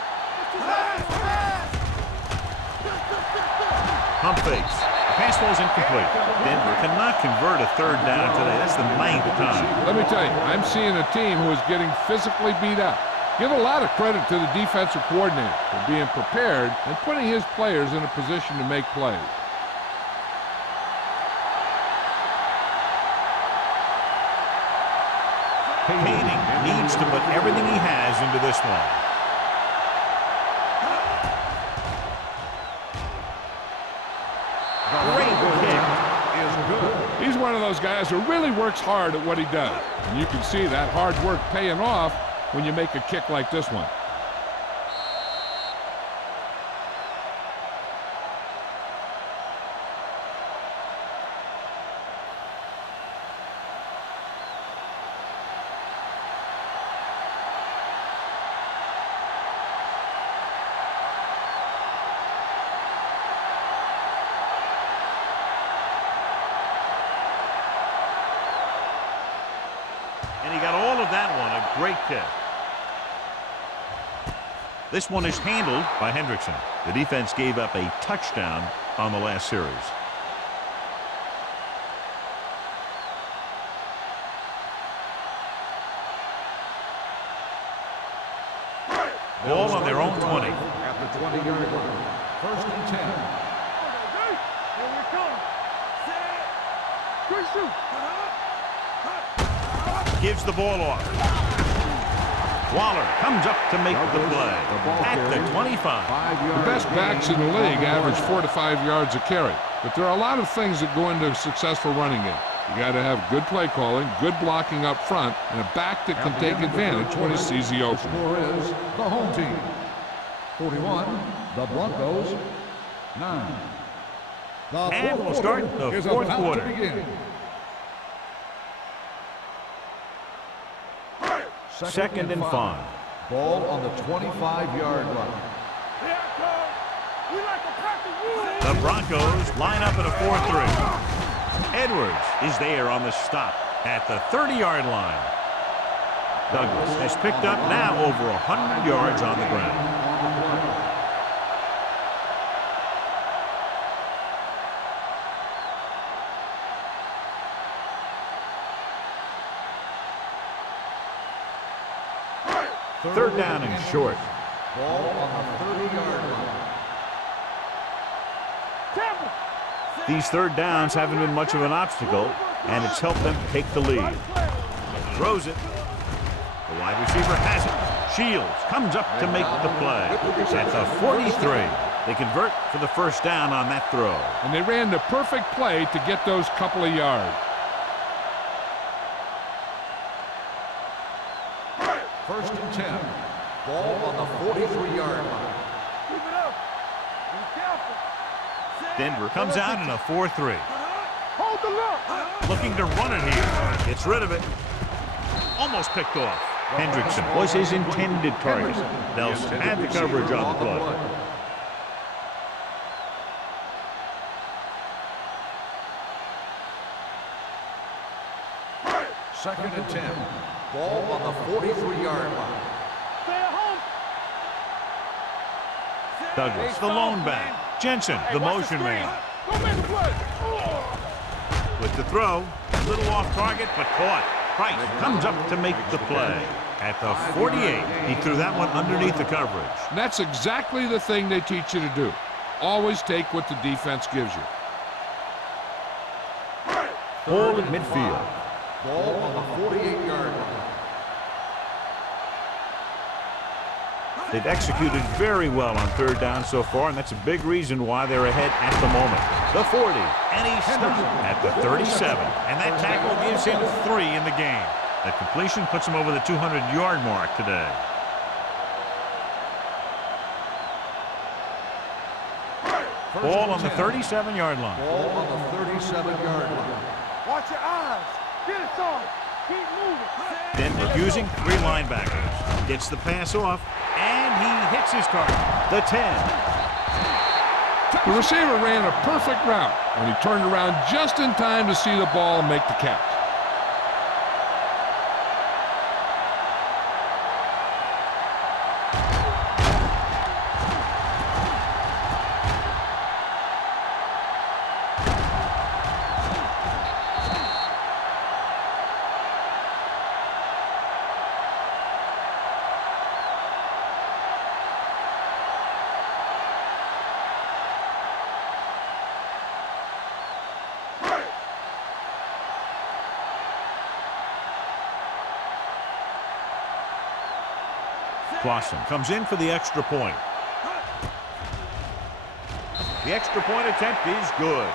Pump fakes. The pass falls incomplete. Denver cannot convert a third down today. That's the 9th time. Let me tell you, I'm seeing a team who is getting physically beat up. Give a lot of credit to the defensive coordinator for being prepared and putting his players in a position to make plays. Painting needs to put everything he has into this one. Great kick. Is good. He's one of those guys who really works hard at what he does. And you can see that hard work paying off when you make a kick like this one. And he got all of that one. A great kick. This one is handled by Hendrickson. The defense gave up a touchdown on the last series. Ball on their own 20. At the 20-yard line. 1st and 10. Here we come. Good shoot. Gives the ball off. Waller comes up to make the play at the 25. The best backs in the league average 4 to 5 yards a carry. But there are a lot of things that go into a successful running game. You got to have good play calling, good blocking up front, and a back that can take advantage when he sees the opening. Score is the home team. 41, the Broncos. 9. And we'll start the fourth quarter. Second and 5. Ball on the 25-yard line. Here I come. We like to practice rules. The Broncos line up in a 4-3. Edwards is there on the stop at the 30-yard line. Douglas has picked up now over 100 yards on the ground. Third down and short. Ball on the 30-yard line. These third downs haven't been much of an obstacle, and it's helped them take the lead. Throws it. The wide receiver has it. Shields comes up to make the play. At the 43. They convert for the first down on that throw. And they ran the perfect play to get those couple of yards. 1st and 10. Ball on the 43-yard line. Keep it up. Be careful. Denver comes out in a 4-3. Hold the look. Looking to run it here. Gets rid of it. Almost picked off. Hendrickson was his intended target. Nelson had the coverage on the play. 2nd and 10. Ball on the 43-yard line. Stay at home. Douglas, the lone back. Jensen, the motion man. Go make a play. With the throw, a little off target, but caught. Price comes up to make the play. At the 48, he threw that one underneath the coverage. And that's exactly the thing they teach you to do. Always take what the defense gives you. Ball at midfield. Ball on the 48-yard line. They've executed very well on third down so far, and that's a big reason why they're ahead at the moment. The 40, and he's stopped at the 37, and that tackle gives him 3 in the game. That completion puts him over the 200-yard mark today. Ball on the 37-yard line. Ball on the 37-yard line. Watch your eyes. Get it on. Keep moving. Denver using 3 linebackers. Gets the pass off, and he hits his target. The 10. The receiver ran a perfect route, and he turned around just in time to see the ball and make the catch. Clausen comes in for the extra point. The extra point attempt is good.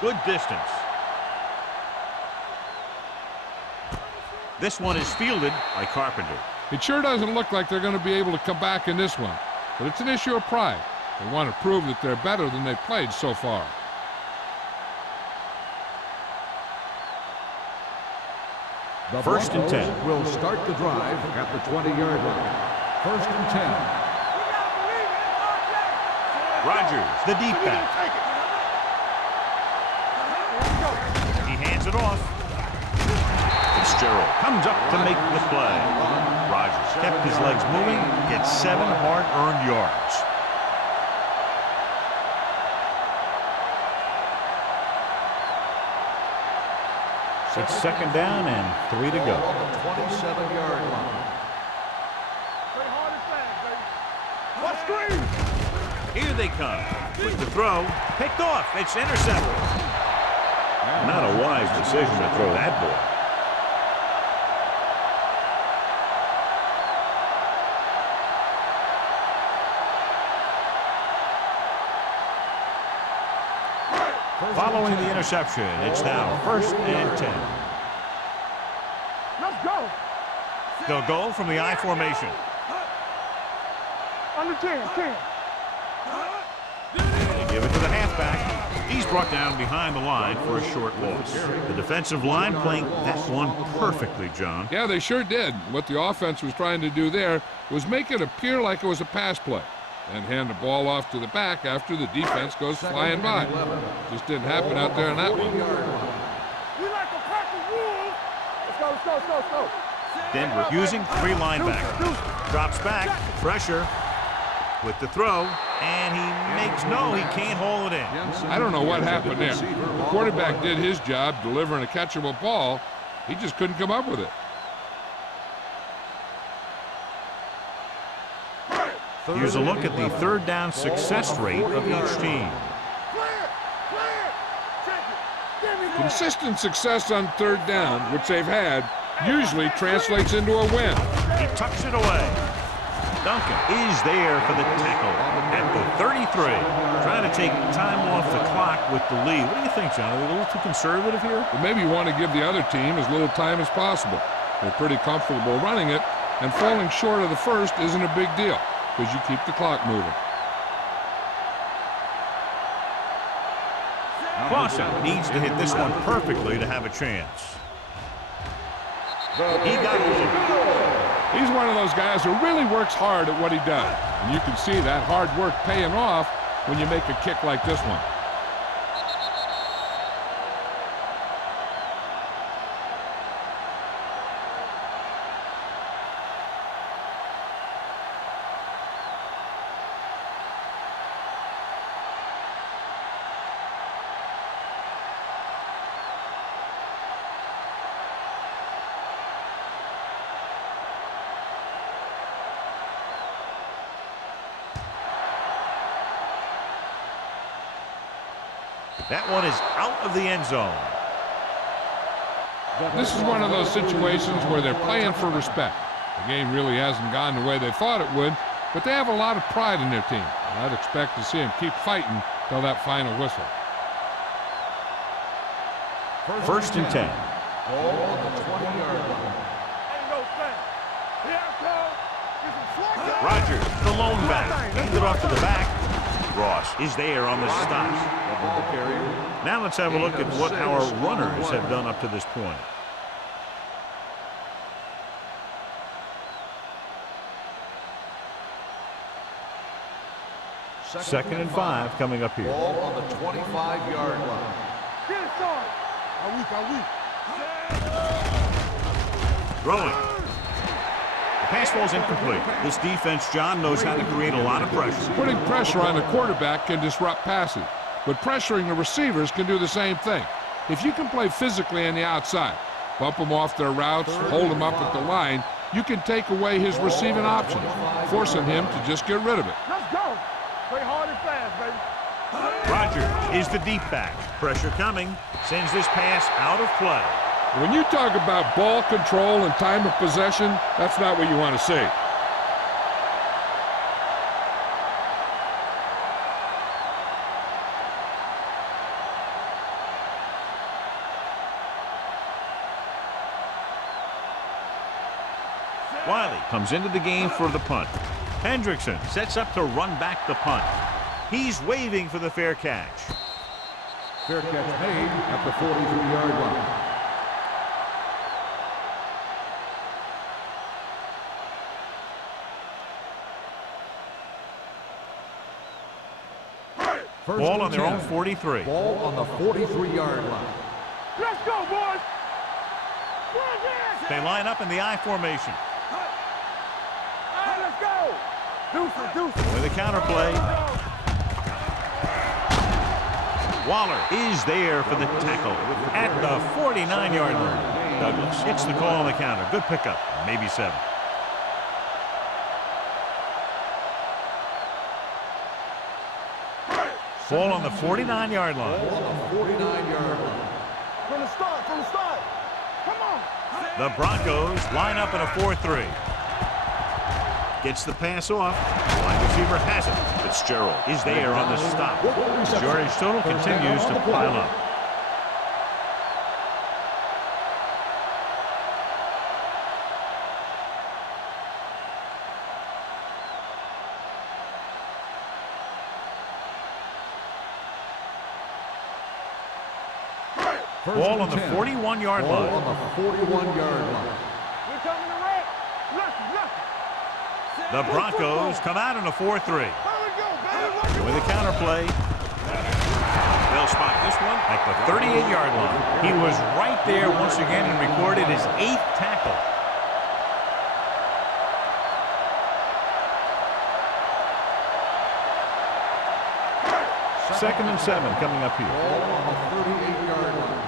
Good distance. This one is fielded by Carpenter. It sure doesn't look like they're going to be able to come back in this one, but it's an issue of pride. They want to prove that they're better than they've played so far. The First and 10. will start the drive at the 20-yard line. First and 10. Rogers, the deep back. He hands it off. Fitzgerald comes up to make the play. Rogers kept his legs moving, gets 7 hard-earned yards. It's second down and 3 to go. On the 27-yard line. Play hard and fast, baby. What screen? Here they come. With the throw, picked off. It's intercepted. Not a wise decision to throw that ball. Following the interception, it's now first and 10. Let's go. They'll go from the I formation. Under 10, 10. They give it to the halfback. He's brought down behind the line for a short loss. The defensive line playing that one perfectly, John. Yeah, they sure did. What the offense was trying to do there was make it appear like it was a pass play and hand the ball off to the back after the defense goes flying by. Just didn't happen out there on that one. We like a pack of wolves. Let's go, let's go, let's go, let's go. Denver using 3 linebackers. Drops back, pressure with the throw, and he makes no, he can't hold it in. I don't know what happened there. The quarterback did his job delivering a catchable ball. He just couldn't come up with it. Here's a look at the third down success rate of each team. Consistent success on third down, which they've had, usually translates into a win. He tucks it away. Duncan is there for the tackle at the 33. Trying to take time off the clock with the lead. What do you think, John? Are they a little too conservative here? But maybe you want to give the other team as little time as possible. They're pretty comfortable running it, and falling short of the first isn't a big deal because you keep the clock moving. Clausen needs to hit this one perfectly to have a chance. He got it. He's one of those guys who really works hard at what he does. And you can see that hard work paying off when you make a kick like this one. That one is out of the end zone. This is one of those situations where they're playing for respect. The game really hasn't gone the way they thought it would, but they have a lot of pride in their team. And I'd expect to see them keep fighting till that final whistle. First and 10. Ball on the 20-yard line. Ain't no thing. Here I come. Get some slack. Rogers, the lone back, hands it off to the back. Ross is there on the stop. Ball carrier. Now let's have a look at what our runners have done up to this point. Second and 5 coming up here. Ball on the 25-yard line. Get it started. Are weak, are weak. Throwing. pass falls incomplete. This defense, John, knows how to create a lot of pressure. Putting pressure on the quarterback can disrupt passing, but pressuring the receivers can do the same thing. If you can play physically on the outside, bump them off their routes, hold them up at the line, you can take away his receiving options, forcing him to just get rid of it. Let's go. Play hard and fast, baby. Rogers is the deep back. Pressure coming. Sends this pass out of play. When you talk about ball control and time of possession, that's not what you want to see. Wiley comes into the game for the punt. Hendrickson sets up to run back the punt. He's waving for the fair catch. Fair catch made at the 43-yard line. Ball on their own 43. Ball on the 43-yard line. Let's go, boys. They line up in the I formation. All right, let's go. Deuce. With a counter play. Waller is there for the tackle at the 49-yard line. Douglas gets the call on the counter. Good pickup. Maybe 7. Ball on the 49-yard line. Ball on the 49-yard line. From the start. Come on. The Broncos line up in a 4-3. Gets the pass off. Wide receiver has it. Fitzgerald is there on the stop. Yardage total continues to pile up. Ball on the 41-yard Ball line. on the 41-yard line. We're coming to right. Look. The Broncos come out in a 4-3. Here we go, baby. With a counter play. They'll spot this one at the 38-yard line. He was right there once again and recorded his 8th tackle. Second and 7 coming up here. Ball on the 38-yard line.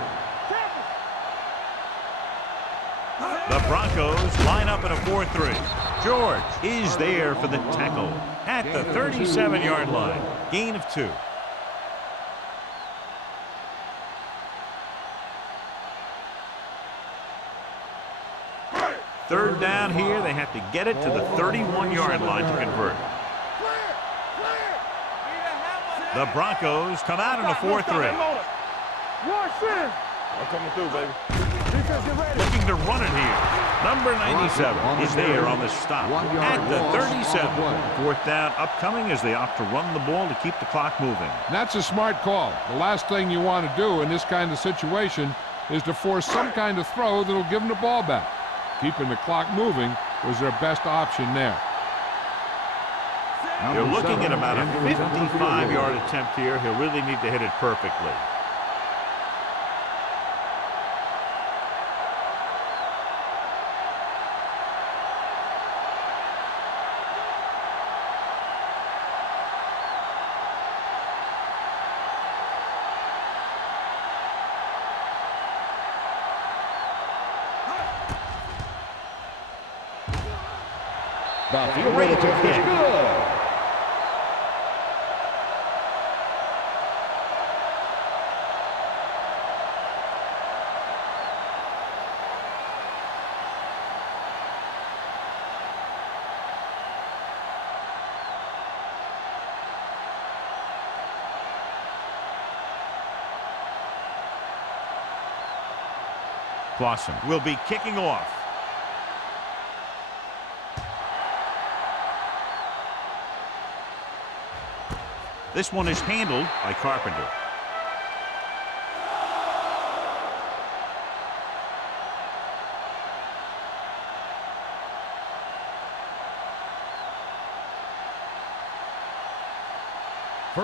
The Broncos line up in a 4-3. George is there for the tackle at the 37-yard line. Gain of 2. Third down here. They have to get it to the 31-yard line to convert. The Broncos come out in a 4-3. I'm coming through, baby. Defense, get ready. Looking to run it here. Number 97 is there on the stop at the 37. 4th down upcoming as they opt to run the ball to keep the clock moving. That's a smart call. The last thing you want to do in this kind of situation is to force some kind of throw that'll give them the ball back. Keeping the clock moving was their best option there. They're looking at about a 55-yard attempt here. He'll really need to hit it perfectly. The field goal attempt is good. Clausen will be kicking off. This one is handled by Carpenter.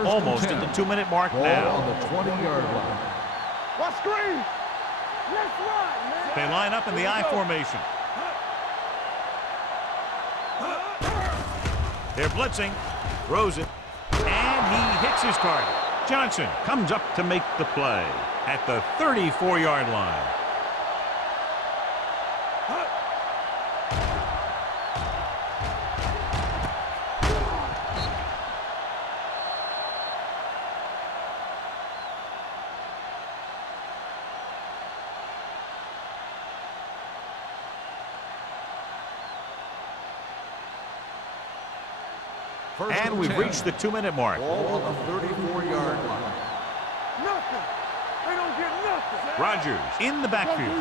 Almost at the 2-minute mark Ball now. on the 20-yard line. What screen? Let's run, man. They line up in the I formation. They're blitzing. Throws it. And he hits his target. Johnson comes up to make the play at the 34-yard line. And we've reached the 2-minute mark. Ball on the 34-yard line. Nothing. They don't get nothing. Rodgers in the backfield.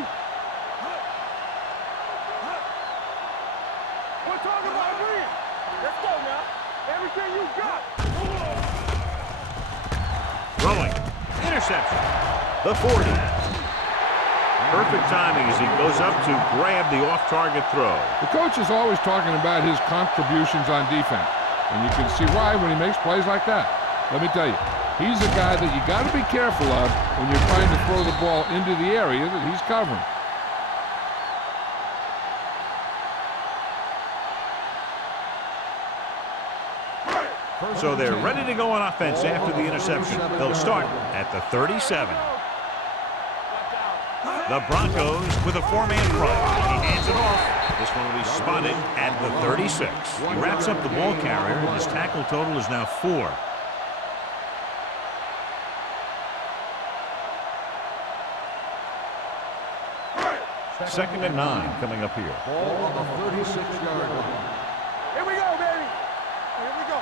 We're talking about win. Let's go now. Everything you got. Throwing. Interception. The 40. Perfect timing as he goes up to grab the off-target throw. The coach is always talking about his contributions on defense. And you can see why when he makes plays like that. Let me tell you, he's a guy that you got to be careful of when you're trying to throw the ball into the area that he's covering. So they're ready to go on offense after the interception. They'll start at the 37. The Broncos with a 4-man front. He hands it off. This one will be spotted at the 36. He wraps up the ball carrier, and his tackle total is now 4. Second and 9 coming up here. Ball on the 36-yard line. Here we go, baby. Here we go.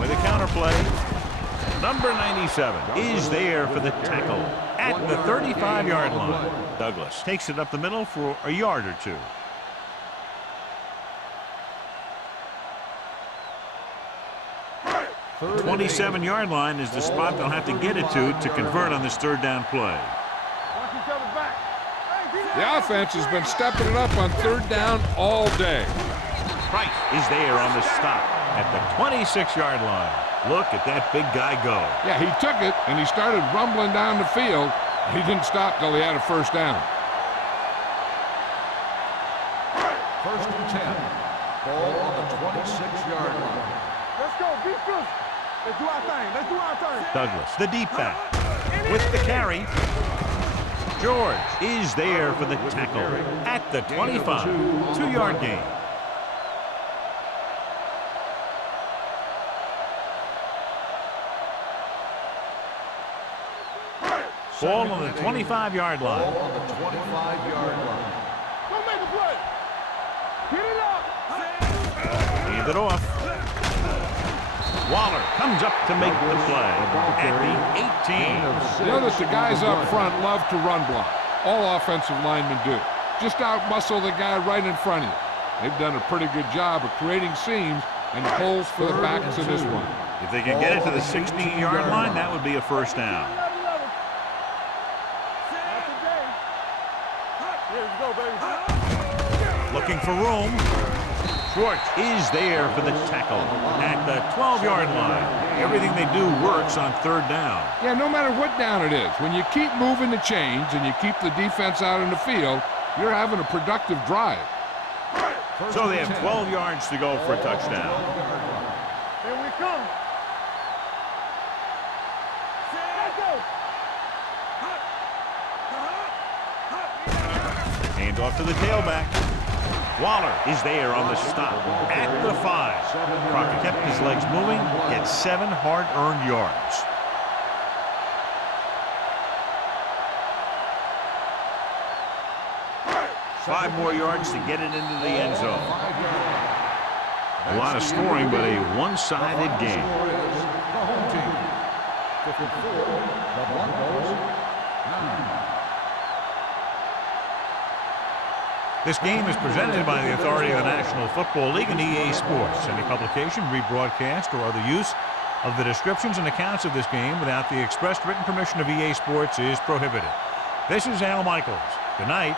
With a counterplay, number 97 is there for the tackle at the 35-yard line. Douglas takes it up the middle for a yard or two. The 27-yard line is the spot they'll have to get it to convert on this third down play. Watch each other's back. The offense has been stepping it up on third down all day. Price is there on the stop at the 26-yard line. Look at that big guy go. Yeah, he took it, and he started rumbling down the field. He didn't stop till he had a first down. First and 10. Ball on the 26-yard line. Let's go. Be good. Let's do our thing. Let's do our thing. Douglas, the deep back, with the carry. George is there for the tackle at the 25. 2-yard gain. Ball on the 25-yard line. Ball on the 25-yard line. Don't make a play. Get it up. Leave it off. Waller comes up to make the play at the 18. You know that the guys up front love to run block. All offensive linemen do. Just out-muscle the guy right in front of you. They've done a pretty good job of creating seams and holes for the backs of this one. If they can get it to the 16-yard line, that would be a first down. Looking for room. Schwartz is there for the tackle at the 12-yard line. Everything they do works on third down. Yeah, no matter what down it is, when you keep moving the chains and you keep the defense out in the field, you're having a productive drive. So they have 12 yards to go for a touchdown. Here we come. Hand off to the tailback. Waller is there on the stop at the 5. Crocker kept his legs moving, gets 7 hard-earned yards. Five more yards to get it into the end zone. A lot of scoring, but a one-sided game. The home team. 54, the Broncos, 9. This game is presented by the authority of the National Football League and EA Sports. Any publication, rebroadcast, or other use of the descriptions and accounts of this game without the expressed written permission of EA Sports is prohibited. This is Al Michaels. Good night.